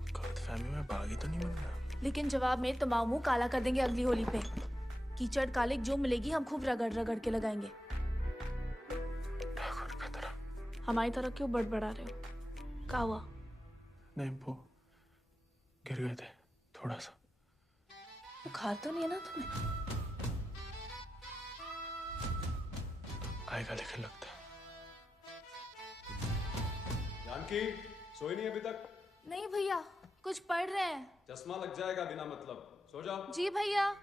गलतफहमी में बागी तो नहीं बन गया? लेकिन जवाब में तुम्हारा मुंह काला कर देंगे अगली होली पे। कीचड़ कालिक जो मिलेगी हम खूब रगड़ रगड़ के लगाएंगे। ठाकुर का तरह। हमारी तरह क्यों बड़बड़ा रहे हो? क्या हुआ? नहीं, वो गिर गए थे थोड़ा सा। बुखार तो नहीं है ना तुम्हें? आएगा लेकिन लगता है। जानकी, सोई नहीं अभी तक? नहीं भैया, कुछ पढ़ रहे हैं। चश्मा लग जाएगा बिना मतलब, सो जाओ। जी भैया।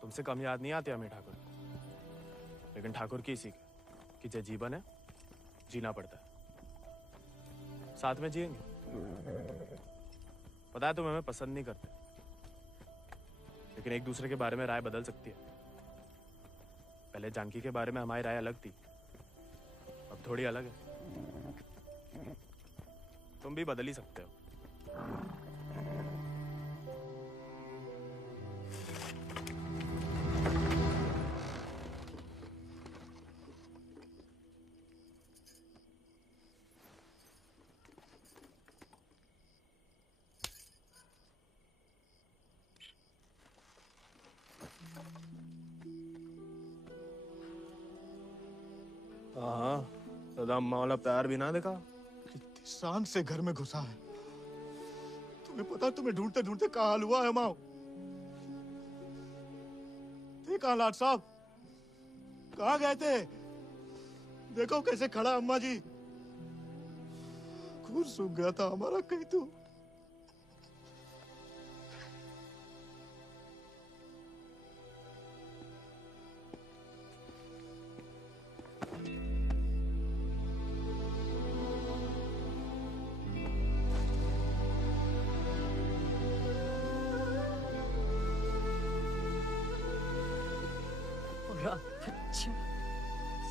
तुमसे कम याद नहीं आती हमें ठाकुर, लेकिन ठाकुर की सीख कि जो जीवन है जीना पड़ता है, साथ में जिएंगे। पता है तुम हमें पसंद नहीं करते, लेकिन एक दूसरे के बारे में राय बदल सकती है। पहले जानकी के बारे में हमारी राय अलग थी, अब थोड़ी अलग है। तुम भी बदल ही सकते हो। हाँ, दादा अम्मा वाला प्यार भी ना देखा। कितनी शान से घर में घुसा है। तुम्हें पता, तुम्हें ढूंढते ढूंढते कहाँ हाल हुआ है माओ। देखा लाट साहब, कहाँ गए थे? देखो कैसे खड़ा अम्मा जी। खून सूख गया था हमारा कहीं तो। अच्छा,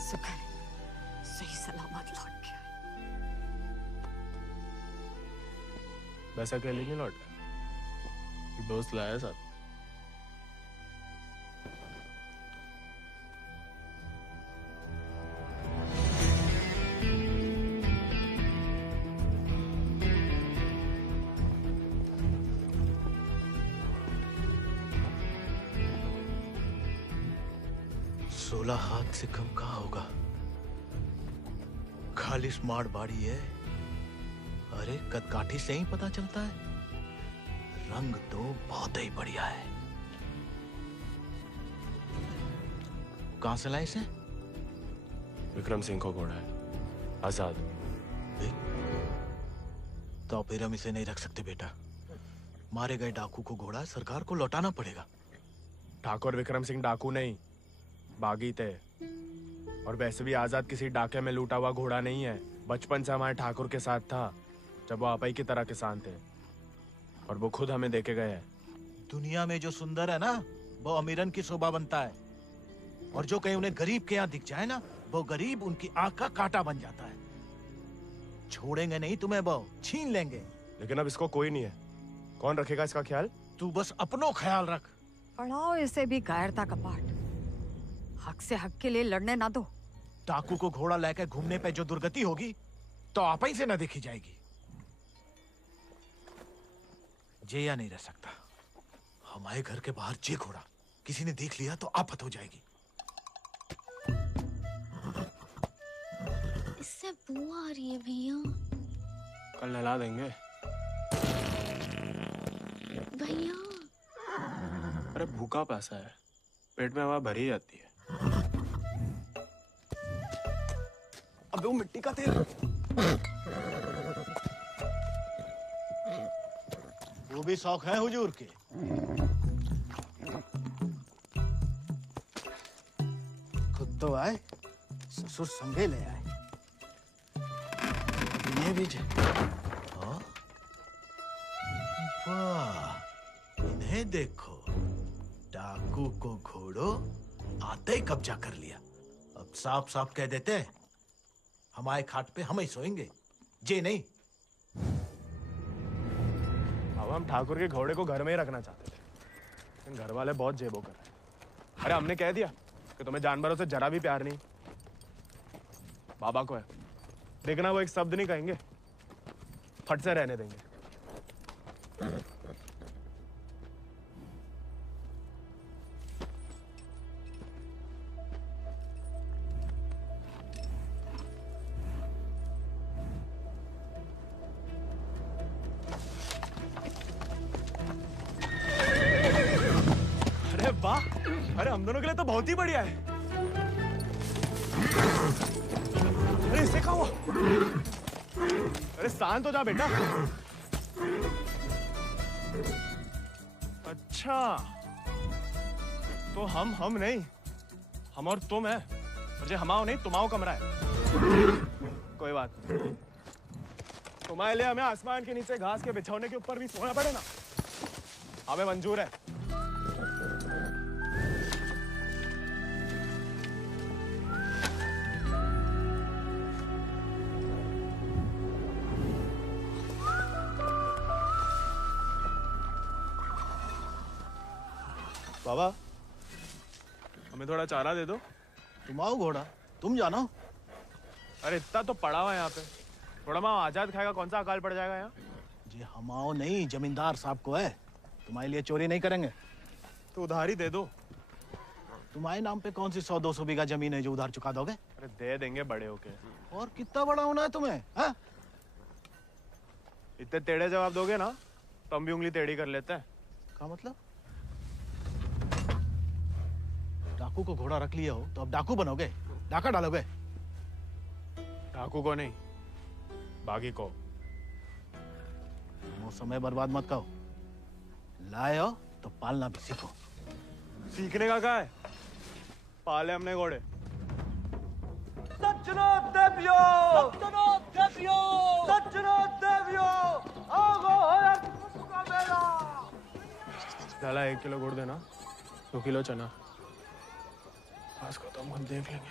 शुक्र है सही सलामत लौट गया। वैसे अकेले नहीं लौट गया, दोस्त लाया साथ। हाथ से कम कहाँ होगा? खाली स्मार्ट बॉडी है। अरे कदकाठी से ही पता चलता है, रंग तो बहुत ही बढ़िया है। कहां से लाए इसे? विक्रम सिंह को घोड़ा है, आजाद। तो फिर हम इसे नहीं रख सकते बेटा। मारे गए डाकू को घोड़ा सरकार को लौटाना पड़ेगा। ठाकुर विक्रम सिंह डाकू नहीं, बागी थे। और वैसे भी आजाद किसी डाके में लूटा हुआ घोड़ा नहीं है। बचपन से हमारे ठाकुर के साथ था, जब वो आपई की तरह किसान थे, और वो खुद हमें देके गए हैं। दुनिया में जो सुंदर है ना, वो अमीरन की शोभा बनता है, और जो कहीं उन्हें गरीब के यहाँ दिख जाए ना, वो गरीब उनकी आंख का कांटा बन जाता है। छोड़ेंगे नहीं तुम्हें, वो छीन लेंगे। लेकिन अब इसको कोई नहीं है, कौन रखेगा इसका ख्याल? तू बस अपनो ख्याल रख। पढ़ाओ इसे भी कायरता का पाठ। हक से हक के लिए लड़ने ना दो। डाकू को घोड़ा लेकर घूमने पे जो दुर्गति होगी, तो आप ही से न देखी जाएगी। जेया नहीं रह सकता। हमारे घर के बाहर जे घोड़ा किसी ने देख लिया तो आफत हो जाएगी। इससे बू आ रही है भैया। कल नहला देंगे भैया। अरे भूखा पैसा है, पेट में हवा भरी जाती है। अबे वो मिट्टी का तेल। वो भी शौक है हुजूर के। खुद तो आए, ससुर संगे ले आए। ये भी वाह, इन्हें देखो, डाकू को घोड़ो आते ही कब्जा कर लिया। अब साफ साफ कह देते हैं, हमारे खाट पे हम ही सोएंगे, जे नहीं। अब हम ठाकुर के घोड़े को घर में ही रखना चाहते थे, लेकिन घर वाले बहुत जेबो कर रहे हैं। अरे हमने कह दिया कि तुम्हें जानवरों से जरा भी प्यार नहीं। बाबा को है, देखना वो एक शब्द नहीं कहेंगे, फट से रहने देंगे। अरे वाह, अरे हम दोनों के लिए तो बहुत ही बढ़िया है। अरे इससे क्या हुआ? अरे शांत हो जा बेटा। अच्छा, तो हम नहीं, हम और तुम है। मुझे हमाओ नहीं, तुम्हाओ कमरा है। कोई बात नहीं, तुम्हारे लिए हमें आसमान के नीचे घास के बिछौने के ऊपर भी सोना पड़े ना, हमें मंजूर है। बाबा हमें थोड़ा चारा दे दो। तुम आओ घोड़ा, तुम जानो। अरे इतना तो पड़ा हुआ है यहाँ पे, थोड़ा माँ आजाद खाएगा, कौन सा अकाल पड़ जाएगा यहाँ। जी हम आओ नहीं, जमींदार साहब को है, तुम्हारे लिए चोरी नहीं करेंगे। तो उधार ही दे दो। तुम्हारे नाम पे कौन सी 100-200 बीघा जमीन है जो उधार चुका दोगे? अरे दे देंगे बड़े होके। और कितना बड़ा होना है तुम्हें? हाँ? इतने टेढ़े जवाब दोगे ना तो हम भी उंगली टेढ़ी कर लेते हैं। क्या मतलब? डाकू को घोड़ा रख लिया हो तो अब डाकू बनोगे, डाका डालोगे? डाकू को नहीं, बागी को। वो समय बर्बाद मत करो, लाए हो तो पालना भी सीखो। सीखने का क्या है, पाले हमने घोड़े। सज्जनों देवियों, सज्जनों देवियों, सज्जनों देवियों, आगो है का मेला। डाला 1 किलो गुड़ देना, 2 किलो चना। बस को तो हम देख लेंगे।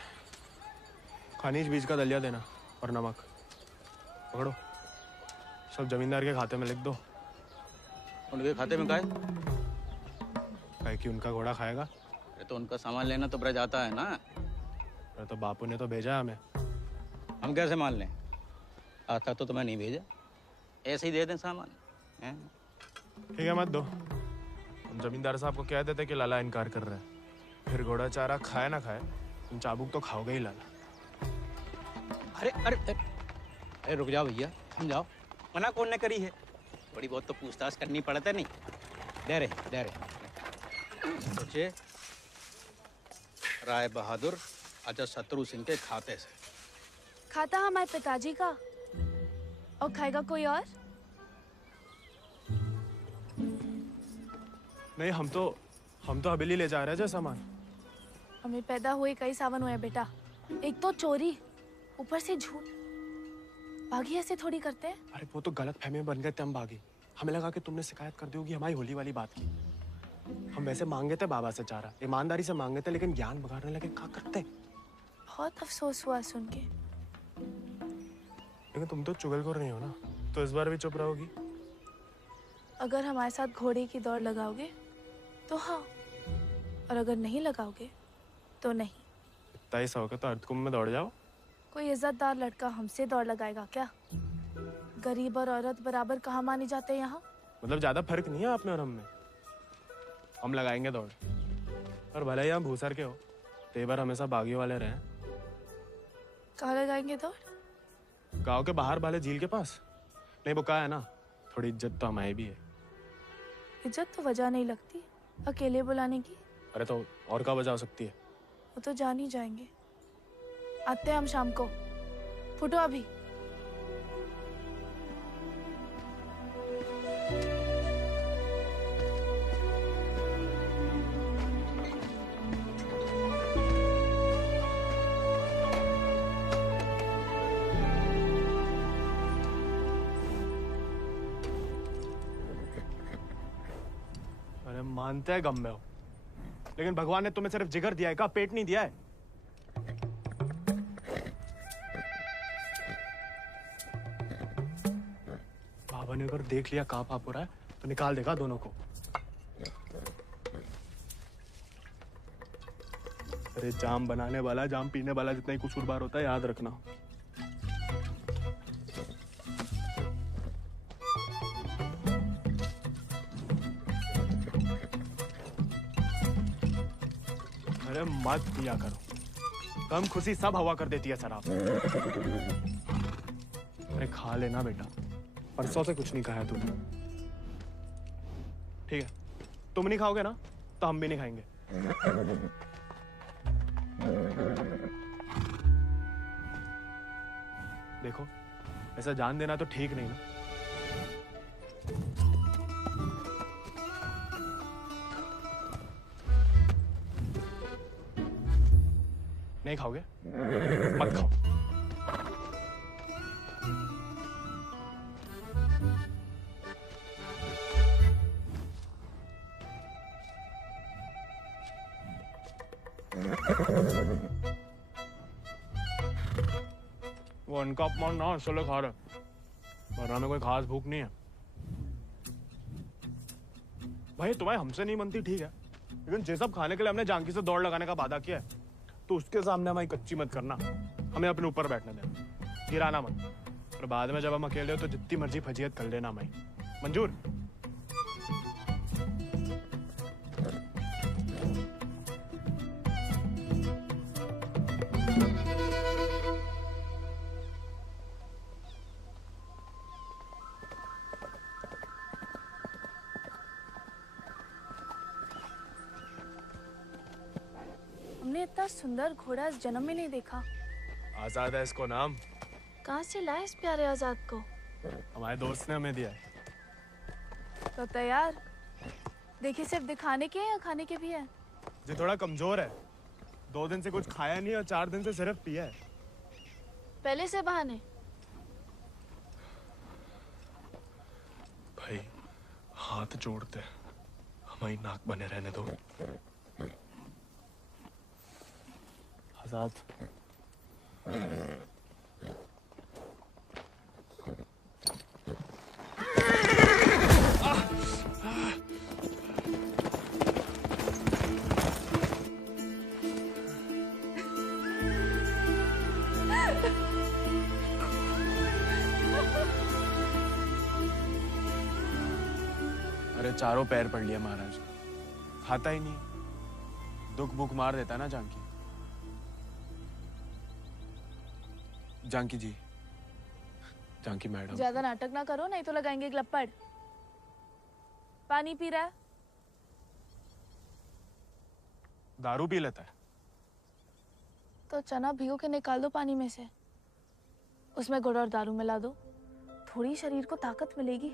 खनिज बीज का दलिया देना और नमक। पकड़ो, सब जमींदार के खाते में लिख दो। उनके खाते में का है? कि उनका घोड़ा खाएगा। अरे तो उनका सामान लेना तो ब्रज आता है ना। अरे तो बापू ने तो भेजा है हमें। हम कैसे मान लें? आता तो तुम्हें नहीं भेजा, ऐसे ही दे दें सामान। ठीक है मत दो, हम जमींदार साहब को कह देते कि लाला इनकार कर रहा है। फिर घोड़ा चारा खाए ना खाए, तुम चाबुक तो खाओगे ही लाला। अरे अरे अरे रुक जाओ भैया, समझाओ। मना कौन ने करी है? थोड़ी बहुत तो पूछताछ करनी पड़ता नहीं। दे रहे सोचे राय बहादुर अजय शत्रु सिंह के खाते से। खाता हमारे पिताजी का, और खाएगा कोई और? नहीं, हम तो हवेली ले जा रहे हैं सामान। हमें पैदा हुए कई सावन हुए बेटा, एक तो चोरी, ऊपर से झूठ। बागी ऐसे थोड़ी करते हैं। अरे वो तो गलत फहमी में बन गए थे हम बागी। हमें लगा कि तुमने शिकायत कर दी होगी हमारी होली वाली बात की। हम वैसे मांगे थे बाबा से चारा, ईमानदारी से मांगे थे, लेकिन ज्ञान बगाड़ने लगे। क्या करते? बहुत अफसोस हुआ सुन के। लेकिन तुम तो चुगलखोर नहीं हो ना, तो इस बार भी चुप रहोगी? अगर हमारे साथ घोड़े की दौड़ लगाओगे तो हाँ, और अगर नहीं लगाओगे तो नहीं। इतना ही शौक है तो अर्धकुंभ में दौड़ जाओ। कोई इज्जतदार लड़का हमसे दौड़ लगाएगा क्या? गरीब और औरत बराबर कहाँ माने जाते हैं यहाँ? मतलब ज्यादा फर्क नहीं है आप में और हम में। हम लगाएंगे दौड़, और भले ही हम भूसर के हो, तेवर हमेशा बागियों वाले रहे। कहाँ लगाएंगे दौड़? गांव के बाहर वाले झील के पास। नहीं वो कहा है ना, थोड़ी इज्जत तो हमारी भी है। इज्जत तो वजह नहीं लगती अकेले बुलाने की। अरे तो और क्या वजह हो सकती है? वो तो जान ही जाएंगे। आते हैं हम शाम को, फुटो अभी। अरे मानते हैं गम में हो, लेकिन भगवान ने तुम्हें सिर्फ जिगर दिया है, का पेट नहीं दिया है। बाबा ने अगर देख लिया कहाँ पाप हो रहा है तो निकाल देगा दोनों को। अरे जाम बनाने वाला जाम पीने वाला जितना ही कसूरवार होता है, याद रखना। अरे मत पिया करो, कम खुशी सब हवा कर देती है शराब। अरे खा लेना बेटा, परसों से कुछ नहीं खाया तुमने। ठीक है, तुम नहीं खाओगे ना तो हम भी नहीं खाएंगे। देखो ऐसा जान देना तो ठीक नहीं ना। नहीं खाओगे? मत खाओ। वो उनका अपमान ना इसलिए खा रहे, वरना में कोई खास भूख नहीं है। भाई तुम्हें हमसे नहीं बनती ठीक है, लेकिन ये सब खाने के लिए हमने जानकी से दौड़ लगाने का वादा किया है, तो उसके सामने हमारी कच्ची मत करना, हमें अपने ऊपर बैठने देना, गिराना मत। और बाद में जब हम अकेले हो तो जितनी मर्जी फजीयत कर लेना हमारी, मंजूर? हमने इतना सुंदर घोड़ा इस जन्म में नहीं देखा। आजाद है इसको नाम। कहाँ से लाए इस प्यारे आजाद को? हमारे दोस्त ने हमें दिया है। तो तैयार? देखिए सिर्फ दिखाने के हैं या खाने के भी हैं? जो थोड़ा कमजोर है, 2 दिन से कुछ खाया नहीं और 4 दिन से सिर्फ पिया है। पहले से बहाने। भाई हाथ जोड़ते, हमारी नाक बने रहने दो। आजाद, अरे चारों पैर पड़ लिया महाराज, खाता ही नहीं, दुख भूख मार देता ना जानकी। जानकी जी, जानकी मैडम, ज्यादा नाटक ना करो नहीं तो लगाएंगे ग्लप्पड़। पानी पी रहा है? दारू पी लेता है। तो चना भिगो के निकाल दो पानी में से, उसमें गुड़ और दारू मिला दो, थोड़ी शरीर को ताकत मिलेगी।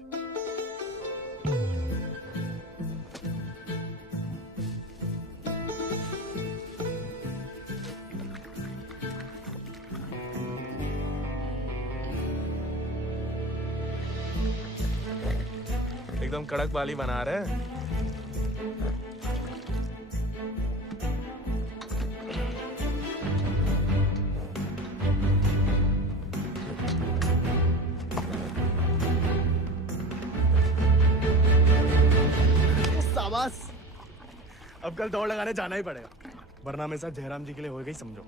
एकदम कड़क वाली बना रहे हैं। शाबाश, अब कल दौड़ लगाने जाना ही पड़ेगा, वरना मेरे साथ जयराम जी के लिए हो गई समझो।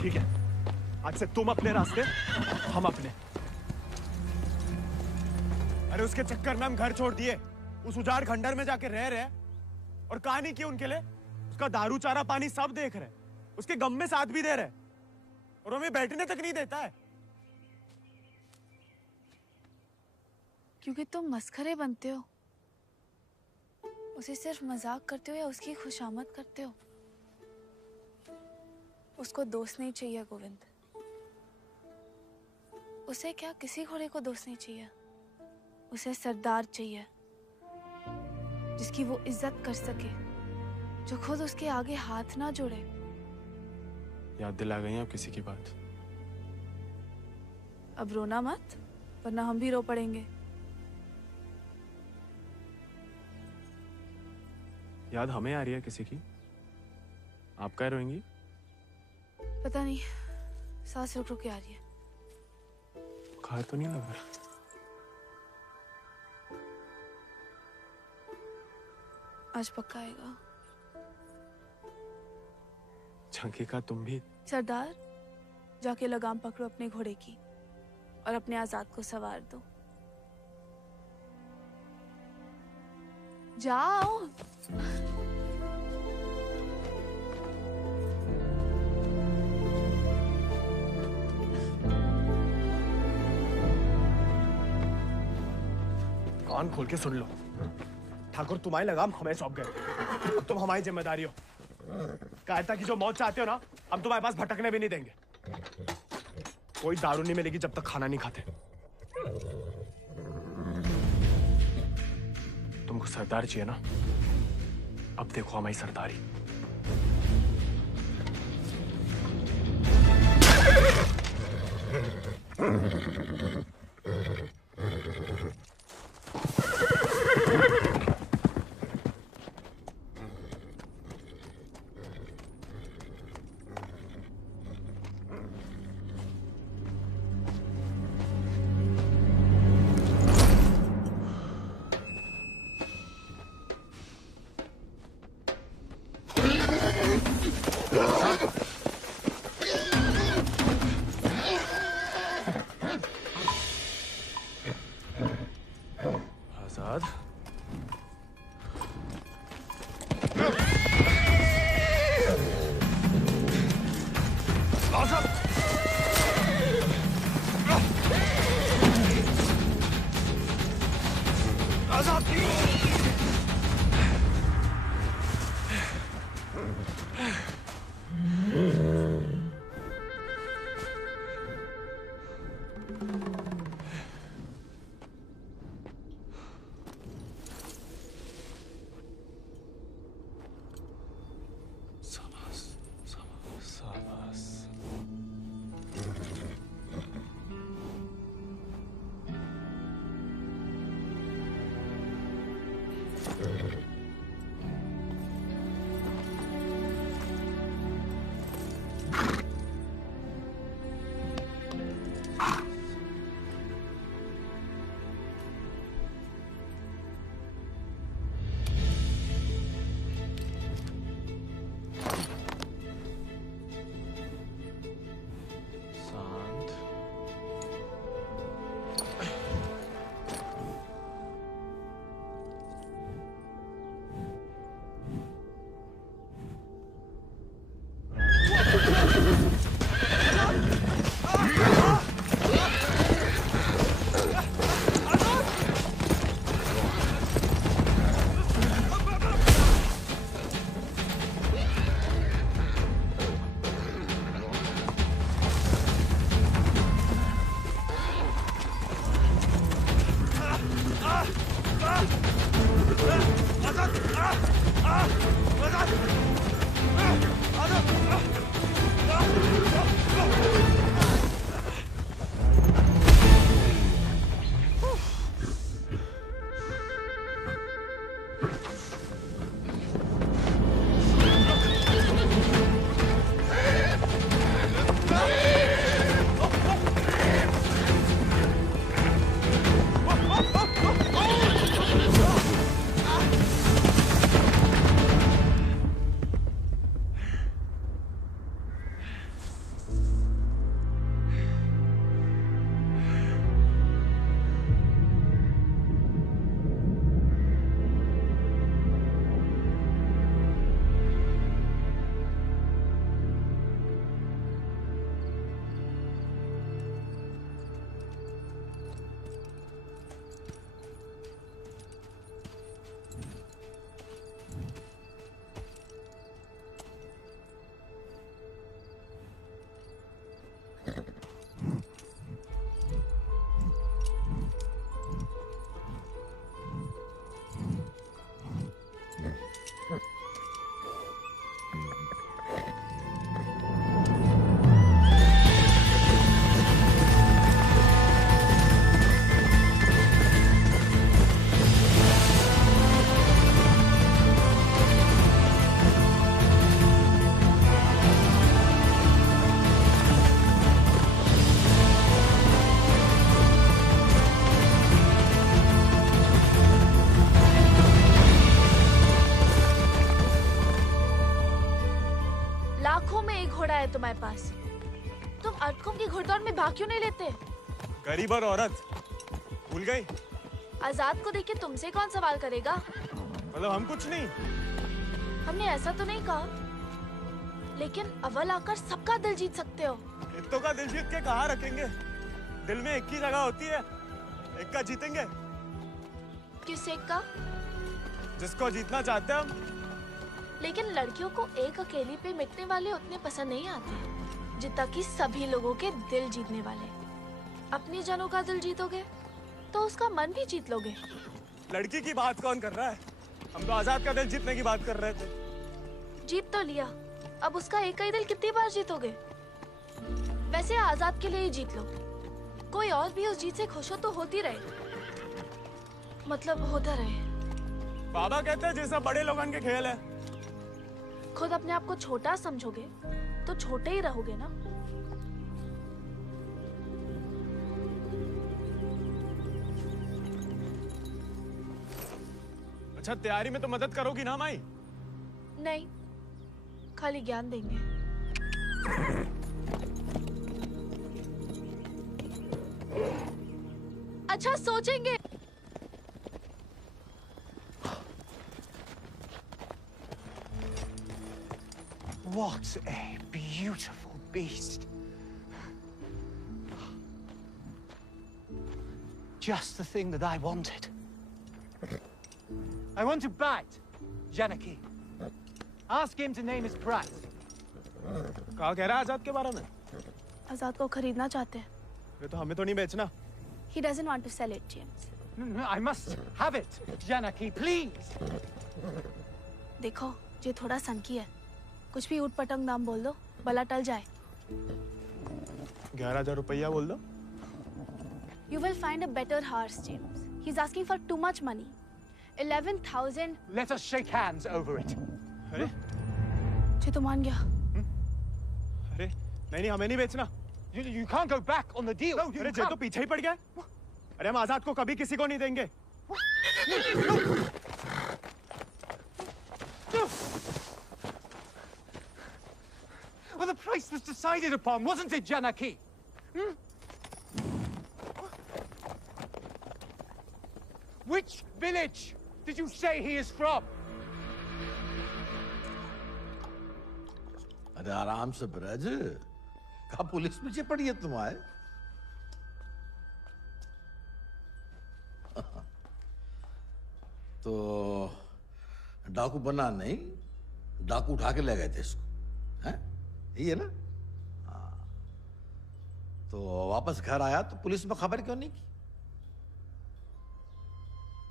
ठीक है, आज से तुम अपने रास्ते, हम अपने। अरे उसके चक्कर में हम घर छोड़ दिए, उस उजाड़ खंडर में जाके रह रहे और कहानी की उनके लिए, उसका दारू चारा पानी सब देख रहे, उसके गम में साथ भी दे रहे और हमें बैठने तक नहीं देता है। क्योंकि तुम मस्खरे बनते हो, उसे सिर्फ मजाक करते हो या उसकी खुशामद करते हो। उसको दोस्त नहीं चाहिए गोविंद, उसे क्या किसी घोड़े को दोस्त नहीं चाहिए, उसे सरदार चाहिए जिसकी वो इज्जत कर सके, जो खुद उसके आगे हाथ ना जोड़े। याद दिला गई आप किसी की बात। अब रोना मत, वरना हम भी रो पड़ेंगे। याद हमें आ रही है किसी की? आप क्या रोएंगी? पता नहीं, सांस रुक रुक के आ रही है। बुखार तो नहीं लग रहा? आज पक्का आएगा। झांकी का तुम भी? सरदार, जाके लगाम पकड़ो अपने घोड़े की और अपने आजाद को सवार दो। जाओ। कान खोल के सुन लो, ठाकुर तुम्हारी लगाम हमें सौंप गए, अब तुम हमारी जिम्मेदारी हो। कायरता की जो मौत चाहते हो ना, हम तुम्हारे पास भटकने भी नहीं देंगे। कोई दारू नहीं मिलेगी जब तक खाना नहीं खाते। तुम तुमको सरदार चाहिए ना? अब देखो हमारी सरदारी। आजाद, तुम्हारे पास, तुम अटकुम की घुड़दौड़ में भाग क्यों नहीं लेते? गरीब और औरत भूल गई? आजाद को देख के तुमसे कौन सवाल करेगा? मतलब हम कुछ नहीं? हमने ऐसा तो नहीं कहा, लेकिन अव्वल आकर सबका दिल जीत सकते हो। इत्तों का दिल जीत के कहाँ रखेंगे? दिल में एक ही जगह होती है, एक का जीतेंगे। किस एक का? जिसको जीतना चाहते हैं हम। लेकिन लड़कियों को एक अकेली पे मिटने वाले उतने पसंद नहीं आते जितना कि सभी लोगों के दिल जीतने वाले। अपनी जनों का दिल जीतोगे तो उसका मन भी जीत लोगे। लड़की की बात कौन कर रहा है? हम तो आजाद का दिल जीतने की बात कर रहे थे। जीत तो लिया, अब उसका एक ही दिल कितनी बार जीतोगे? वैसे आजाद के लिए ही जीत लो। कोई और भी उस जीत से खुश हो तो होती रहे, मतलब होता रहे। बाबा कहते हैं जैसा बड़े लोगन के खेल है। खुद अपने आप को छोटा समझोगे तो छोटे ही रहोगे ना। अच्छा, तैयारी में तो मदद करोगी ना माई? नहीं, खाली ज्ञान देंगे। अच्छा सोचेंगे। What a beautiful beast. Just the thing that I wanted. I want to bite Janaki. Ask him to name his price. कहा कह रहा है आजाद के बारे में? आजाद को खरीदना चाहते हैं। ये तो हमें तो नहीं बेचना। He doesn't want to sell it, James. No, I must have it, Janaki, please. देखो, ये थोड़ा सनकी है। कुछ भी ऊट पटंग नाम बोल दो, भला टल जाए। 11,000 रुपया बोल दो। You will find a better horse, James. He's asking for too much money. 11,000. Let us shake hands over it. अरे? जी तो मान गया। अरे नहीं, हमें नहीं बेचना। You can't go back on the deal. No, अरे जे तो पीछे ही पड़ गया। अरे हम आजाद को कभी किसी को नहीं देंगे। Well, the price was decided upon, wasn't it, Janaki? Which village did you say he is from? अरे आराम से ब्रज, कहा पुलिस पीछे पड़ी है तुम्हारे? तो डाकू बना नहीं, डाकू उठा के ले गए थे इसको, हैं? यही है ना? हाँ। तो वापस घर आया तो पुलिस में खबर क्यों नहीं की?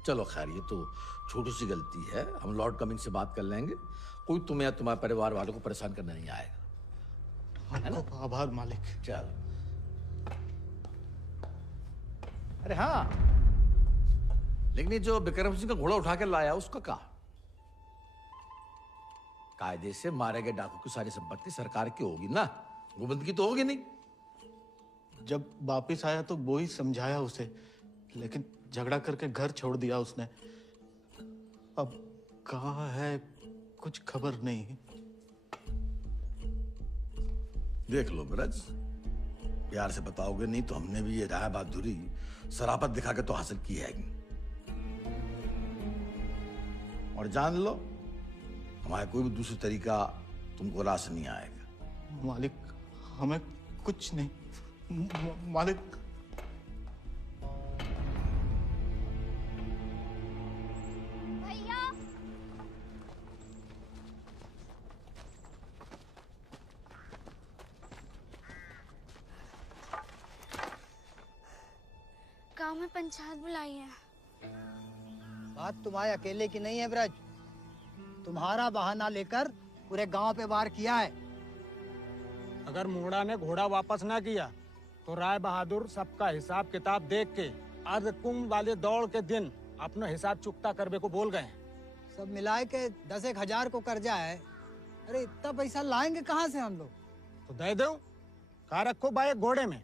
चलो खैर, ये तो छोटी सी गलती है, हम लॉर्ड कमिंग से बात कर लेंगे। कोई तुम्हें या तुम्हारे परिवार वालों को परेशान करने नहीं आएगा, है ना? आभार मालिक। चलो। अरे हाँ, लेकिन ये जो विक्रम सिंह का घोड़ा उठा के लाया उसका कहा? कायदे से मारे गए डाकू की सारी संपत्ति सरकार की होगी ना, गोविंद की तो होगी नहीं। जब वापिस आया तो वो ही समझाया उसे, लेकिन झगड़ा करके घर छोड़ दिया उसने। अब कहाँ है कुछ खबर नहीं। देख लो ब्रज, प्यार से बताओगे नहीं तो हमने भी ये राय बहादुरी शराफत दिखा के तो हासिल की है। और जान लो, हमारा कोई भी दूसरी तरीका तुमको रास नहीं आएगा। मालिक, हमें कुछ नहीं। मालिक, गांव में पंचायत बुलाई है। बात तुम्हारे अकेले की नहीं है ब्रज, तुम्हारा बहाना लेकर पूरे गांव पे वार किया है। अगर मुंगड़ा ने घोड़ा वापस ना किया तो राय बहादुर सबका हिसाब किताब देख के अर्धकुंभ वाले दौड़ के दिन अपना हिसाब चुकता करने को बोल गए। सब मिलाए के 10,000 को कर्जा है। अरे इतना पैसा लाएंगे कहाँ से हम लोग? तो दे दो, कहा रखो बाए घोड़े में।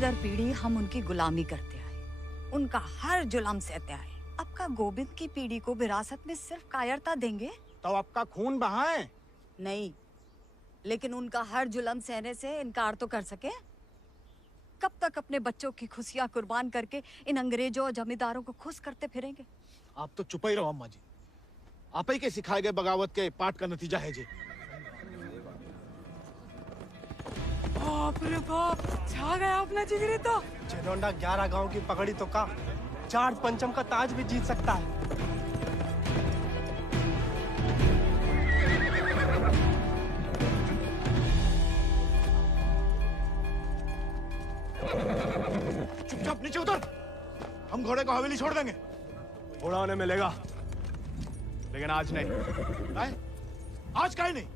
दर पीढ़ी हम उनकी गुलामी करते आए, उनका हर जुल्म सहते आए। अब का गोविंद की पीढ़ी को विरासत में सिर्फ कायरता देंगे तो आपका खून बहाए? नहीं, लेकिन उनका हर जुल्म सहने से इनकार तो कर सके। कब तक अपने बच्चों की खुशियां कुर्बान करके इन अंग्रेजों और जमींदारों को खुश करते फिरेंगे? आप तो चुप ही रहो अम्मा जी, आप ही के सिखाए गए बगावत के पाठ का नतीजा है जी। बाप रे बाप, छा गया अपना जिगरी तो। चेलोंडा 11 गांव की पगड़ी तो का चार पंचम का ताज भी जीत सकता है। चुपचाप नीचे उतर। हम घोड़े को हवेली छोड़ देंगे। घोड़ा उन्हें मिलेगा, लेकिन आज नहीं। आज काहे नहीं?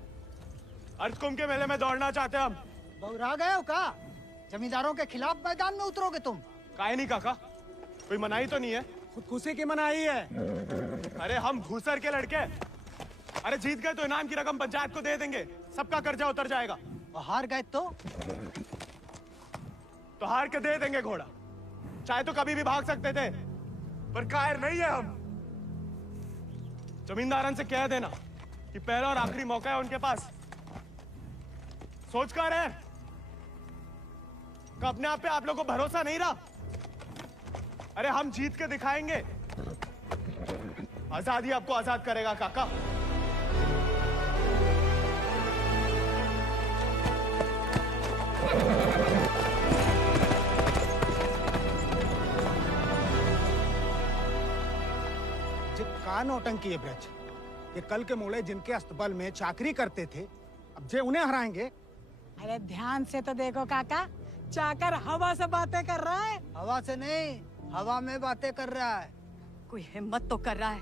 अर्धकुंभ के मेले में दौड़ना चाहते हम। बौरा गए हो का? जमींदारों के खिलाफ मैदान में उतरोगे तुम? काहे नहीं काका, कोई मनाही तो नहीं है? खुदकुशी की मनाही है। अरे हम घूसर के लड़के, अरे जीत गए तो इनाम की रकम पंचायत को दे देंगे, सबका कर्जा उतर जाएगा। हार गए तो हार के दे देंगे घोड़ा, चाहे तो कभी भी भाग सकते थे, पर कायर नहीं है हम। जमींदारन से कह देना कि पहला और आखिरी मौका है उनके पास। सोच कर है कि अपने आप पे आप लोगों को भरोसा नहीं रहा। अरे हम जीत के दिखाएंगे, आजादी आपको आजाद करेगा काका। का नौटंकी है ब्रज, ये कल के मोड़े जिनके अस्तबल में चाकरी करते थे, अब जे उन्हें हराएंगे। अरे ध्यान से तो देखो काका, चाकर हवा से बातें कर रहा है। हवा से नहीं, हवा में बातें कर रहा है। कोई हिम्मत तो कर रहा है।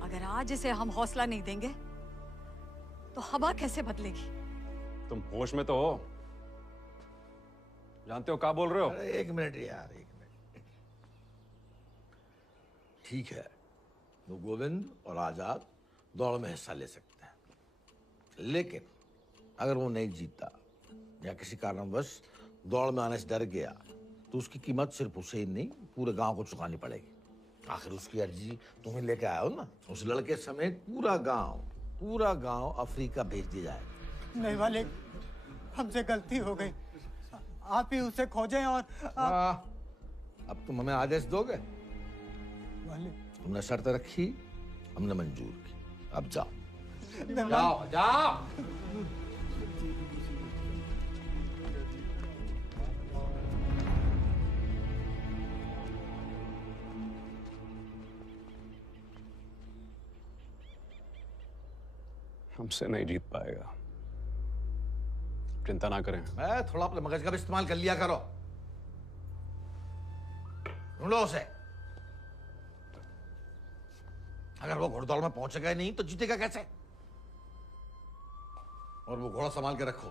अगर आज इसे हम हौसला नहीं देंगे तो हवा कैसे बदलेगी? तुम होश में तो हो? जानते हो क्या बोल रहे हो? अरे एक मिनट यार, एक मिनट। ठीक है, वो गोविंद और आजाद दौड़ में हिस्सा ले सकते हैं, लेकिन अगर वो नहीं जीता या किसी कारणवश दौड़ में आने से डर गया तो उसकी कीमत सिर्फ उसे ही नहीं, पूरे गांव को चुकानी पड़ेगी। आखिर उसकी अर्जी तुम्हें लेके आए हो ना। उस लड़के समेत पूरा गांव अफ्रीका भेज दिया जाएगा। नहीं मालिक, हमसे गलती हो गई, आप ही उसे खोजें। और अब तुम हमें आदेश दोगे? तुमने शर्त रखी, हमने मंजूर की, अब जाओ। जाओ जाओ। हमसे नहीं जीत पाएगा, चिंता ना करें। मैं थोड़ा अपने मगज का भी इस्तेमाल कर लिया करो। ढूंढो उसे। अगर वो घोड़दौड़ में पहुंचेगा ही नहीं तो जीतेगा कैसे? और वो घोड़ा संभाल के रखो,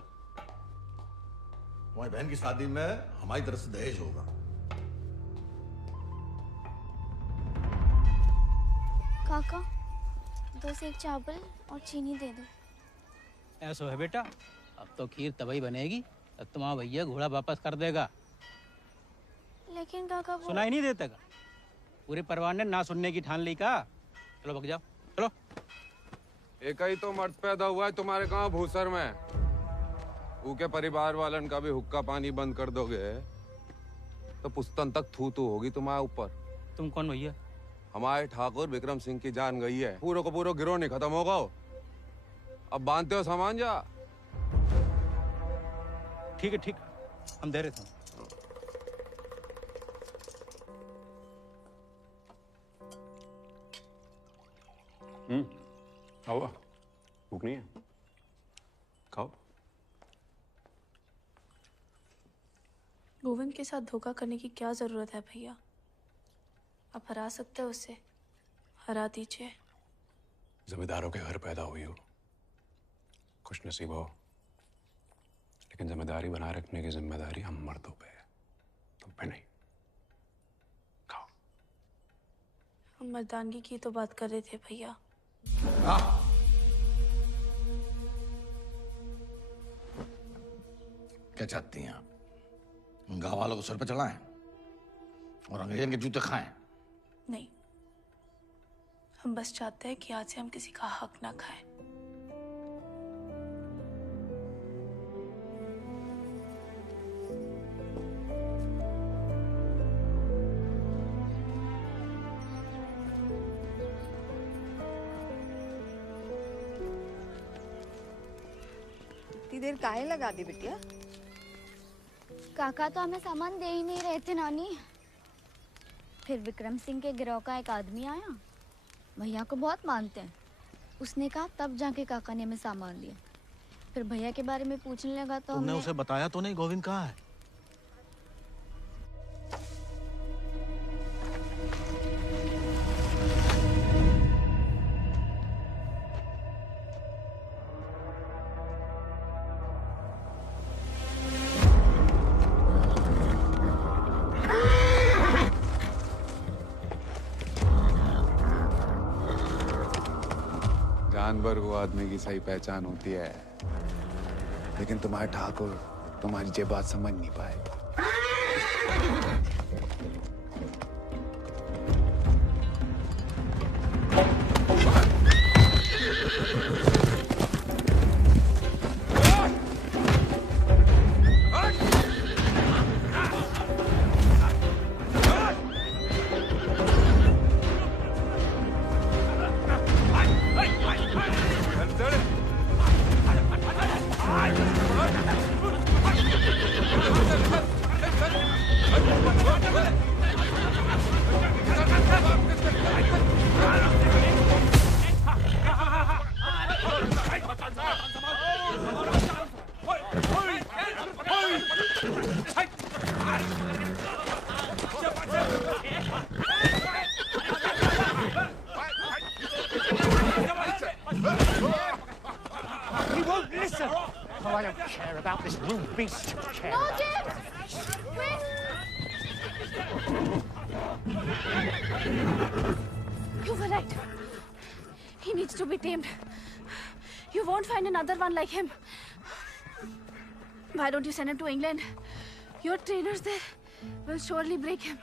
तुम्हारी बहन की शादी में हमारी तरफ से दहेज होगा। काका, 2 सेक चावल और चीनी दे दो। ऐसा है बेटा, अब तो खीर तभी बनेगी तब तुम्हारा भैया घोड़ा वापस कर देगा। लेकिन काका वो... सुनाई नहीं देता का? पूरे परिवार ने ना सुनने की ठान ली का। चलो भग जाओ, चलो। एक ही तो मर्द पैदा हुआ है तुम्हारे गांव भूसर में, ऊके परिवार वालन का भी हुक्का पानी बंद कर दोगे तो पुस्तन तक थू थू होगी तुम्हारे ऊपर। तुम कौन भैया? हमारे ठाकुर विक्रम सिंह की जान गई है, पूरे को पूरा गिरोह नहीं खत्म होगा। अब बांधते हो सामान जा। ठीक है, ठीक, हम दे रहे थे। खाओ, भूख नहीं है? खाओ। गोविंद के साथ धोखा करने की क्या जरूरत है भैया? आप हरा सकते हो उसे, हरा दीजिए। जमींदारों के घर पैदा हुई हो, खुश नसीब हो, लेकिन जिम्मेदारी बनाए रखने की जिम्मेदारी हम मर्दों पे है, तुम पे नहीं। खाओ। हम मर्दानगी की तो बात कर रहे थे भैया। क्या चाहती हैं आप? गांव वालों को सर पे चढ़ाएं और अंग्रेजों के जूते खाएं? नहीं, हम बस चाहते हैं कि आज से हम किसी का हक ना खाएं। इतनी देर काहे लगा दी बिटिया? काका तो हमें सामान दे ही नहीं रहे थे नानी। फिर विक्रम सिंह के गिरोह का एक आदमी आया, भैया को बहुत मानते हैं। उसने कहा तब जाके काका ने हमें सामान दिया। फिर भैया के बारे में पूछने लगा तो तुमने उसे बताया तो नहीं गोविंद कहाँ है? जानवर वो आदमी की सही पहचान होती है, लेकिन तुम्हारे ठाकुर तुम्हारी ये बात समझ नहीं पाए। He won't listen. Oh, I don't care about this rude beast. No, James! Wait! You were right. He needs to be tamed. You won't find another one like him. Why don't you send him to England? Your trainers there will surely break him.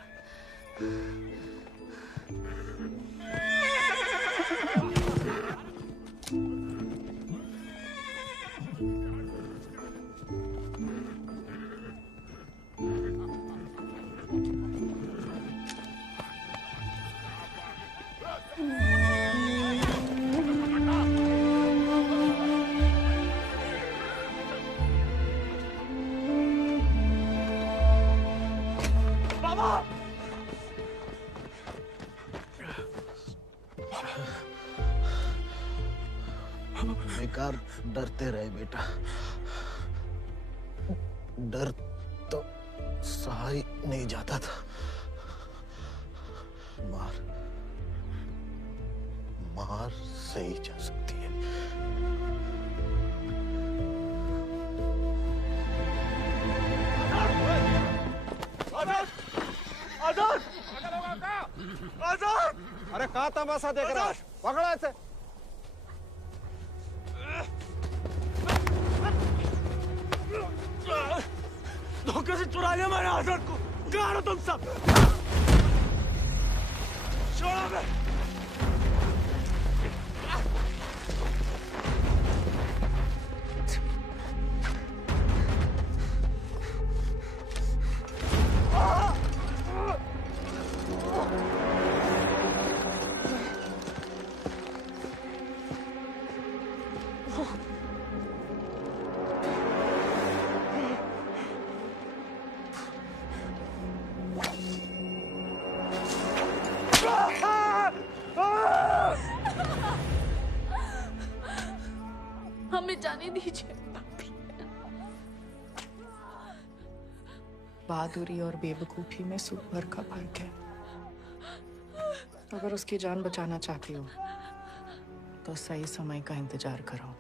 बेकार डरते रहे बेटा। डर तो सहा ही नहीं जाता था। मार सही जा सकती है। आजाद! आजाद! अरे कहाँ तमाशा देख रहा है? पकड़ो ऐसे। धोखे से चुरा लिया मैंने आजाद को। कहाँ हो तुम सब? छोड़ो मैं। हमें जाने दीजिए। बहादुरी और बेवकूफी में सूप भर का फर्क है। अगर उसकी जान बचाना चाहती हो तो सही समय का इंतजार करो।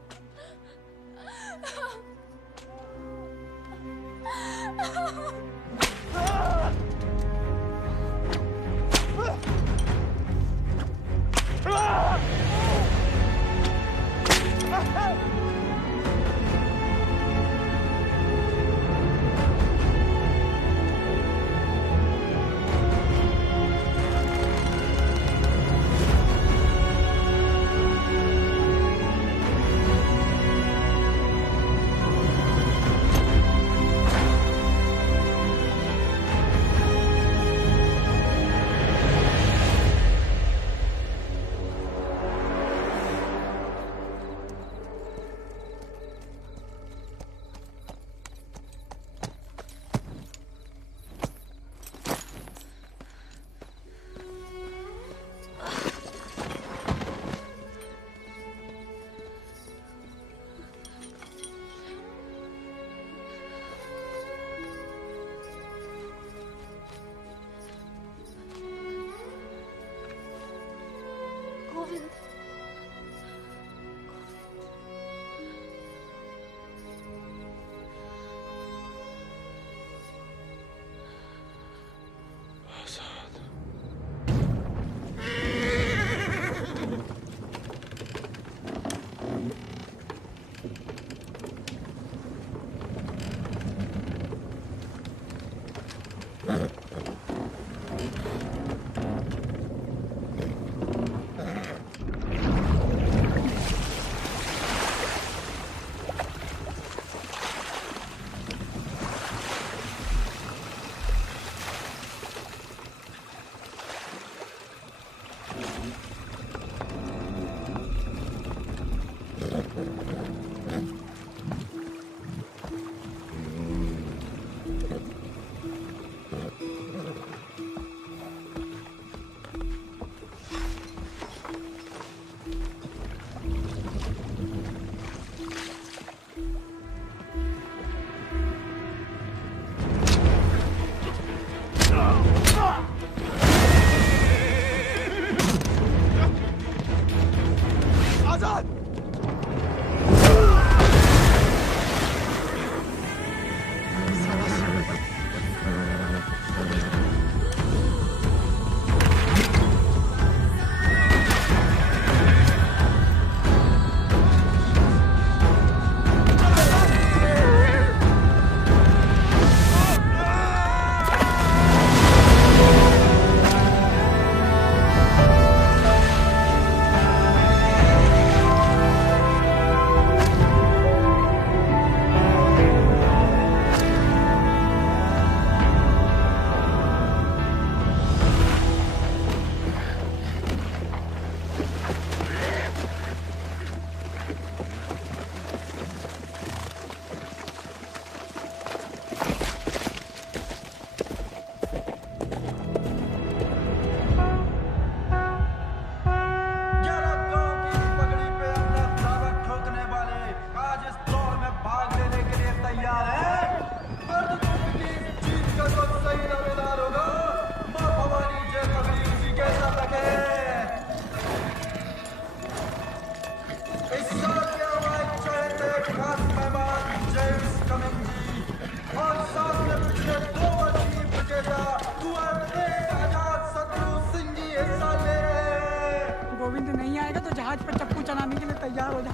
गोविंद नहीं आएगा तो जहाज पर चप्पू चलाने के लिए तैयार हो जा।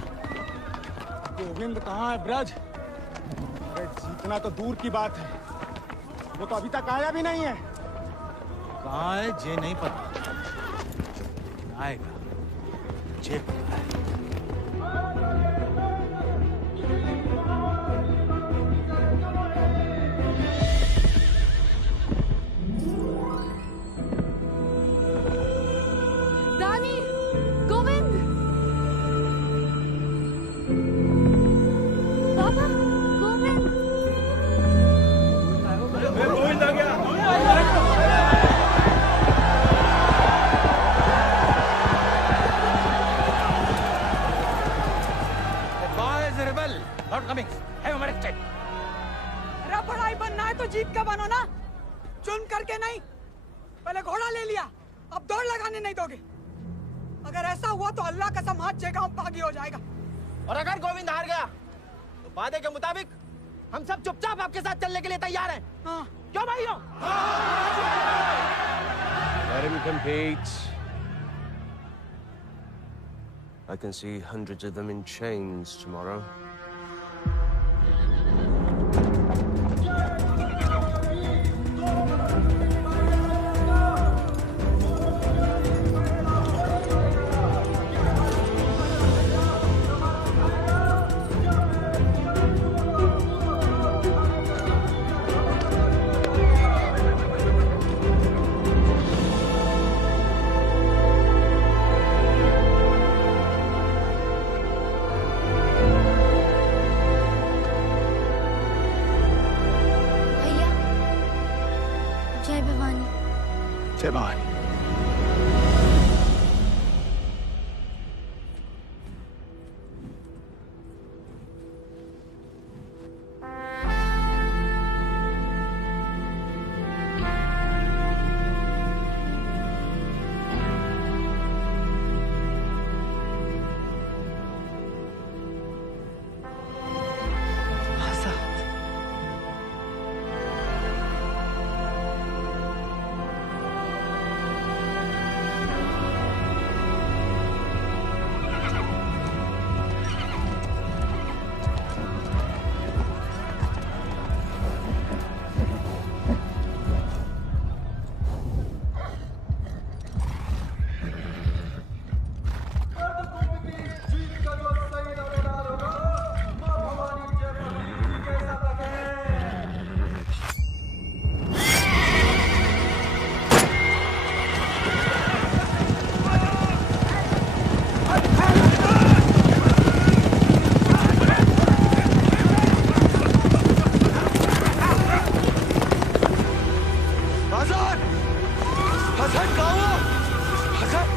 गोविंद कहाँ है ब्रज? अरे जीतना तो दूर की बात है, वो तो अभी तक आया भी नहीं है। कहाँ है जे नहीं पता, आएगा जे पता है। अरे बड़ाई बनना है तो जीत का बनो ना, चुन करके नहीं। पहले घोड़ा ले लिया, अब दौड़ लगाने नहीं दोगे। अगर ऐसा हुआ तो अल्लाह कसम हाथ जगह पागी हो जाएगा। और अगर गोविंद हार गया तो वादे के मुताबिक हम सब चुपचाप आपके साथ चलने के लिए तैयार हैं। हाँ। क्यों भाइयों? Let him compete. I can see hundreds of them in chains tomorrow. जय भवानी। हसन! हसन कहाँ हो? हसन!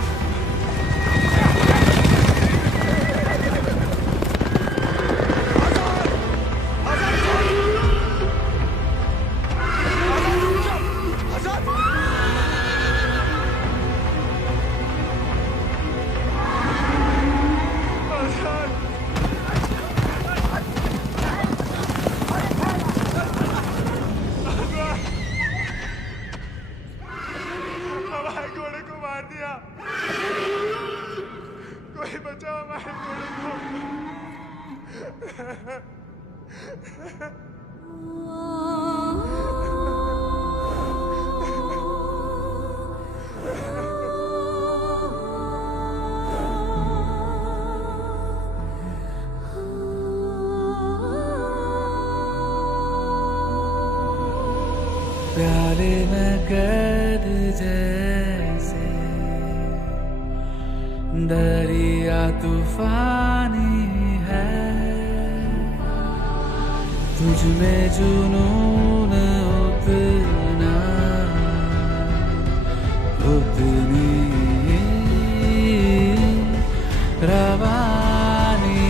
हमारे घोड़े को मार दिया। कोई बचाओ हमारे घोड़े को। प्याले में कैद जैसे दरिया तूफानी है, तुझ में जुनून उतना उतनी रवानी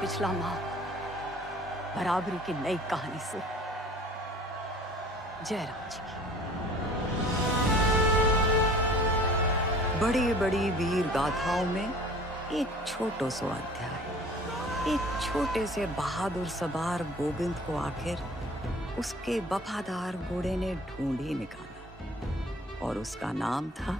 पिछला माह बराबरी की नई कहानी से जयराम जी की। बड़ी बड़ी वीर गाथाओं में एक छोटो सो अध्याय, एक छोटे से बहादुर सवार गोविंद को आखिर उसके वफादार घोड़े ने ढूंढ ही निकाला और उसका नाम था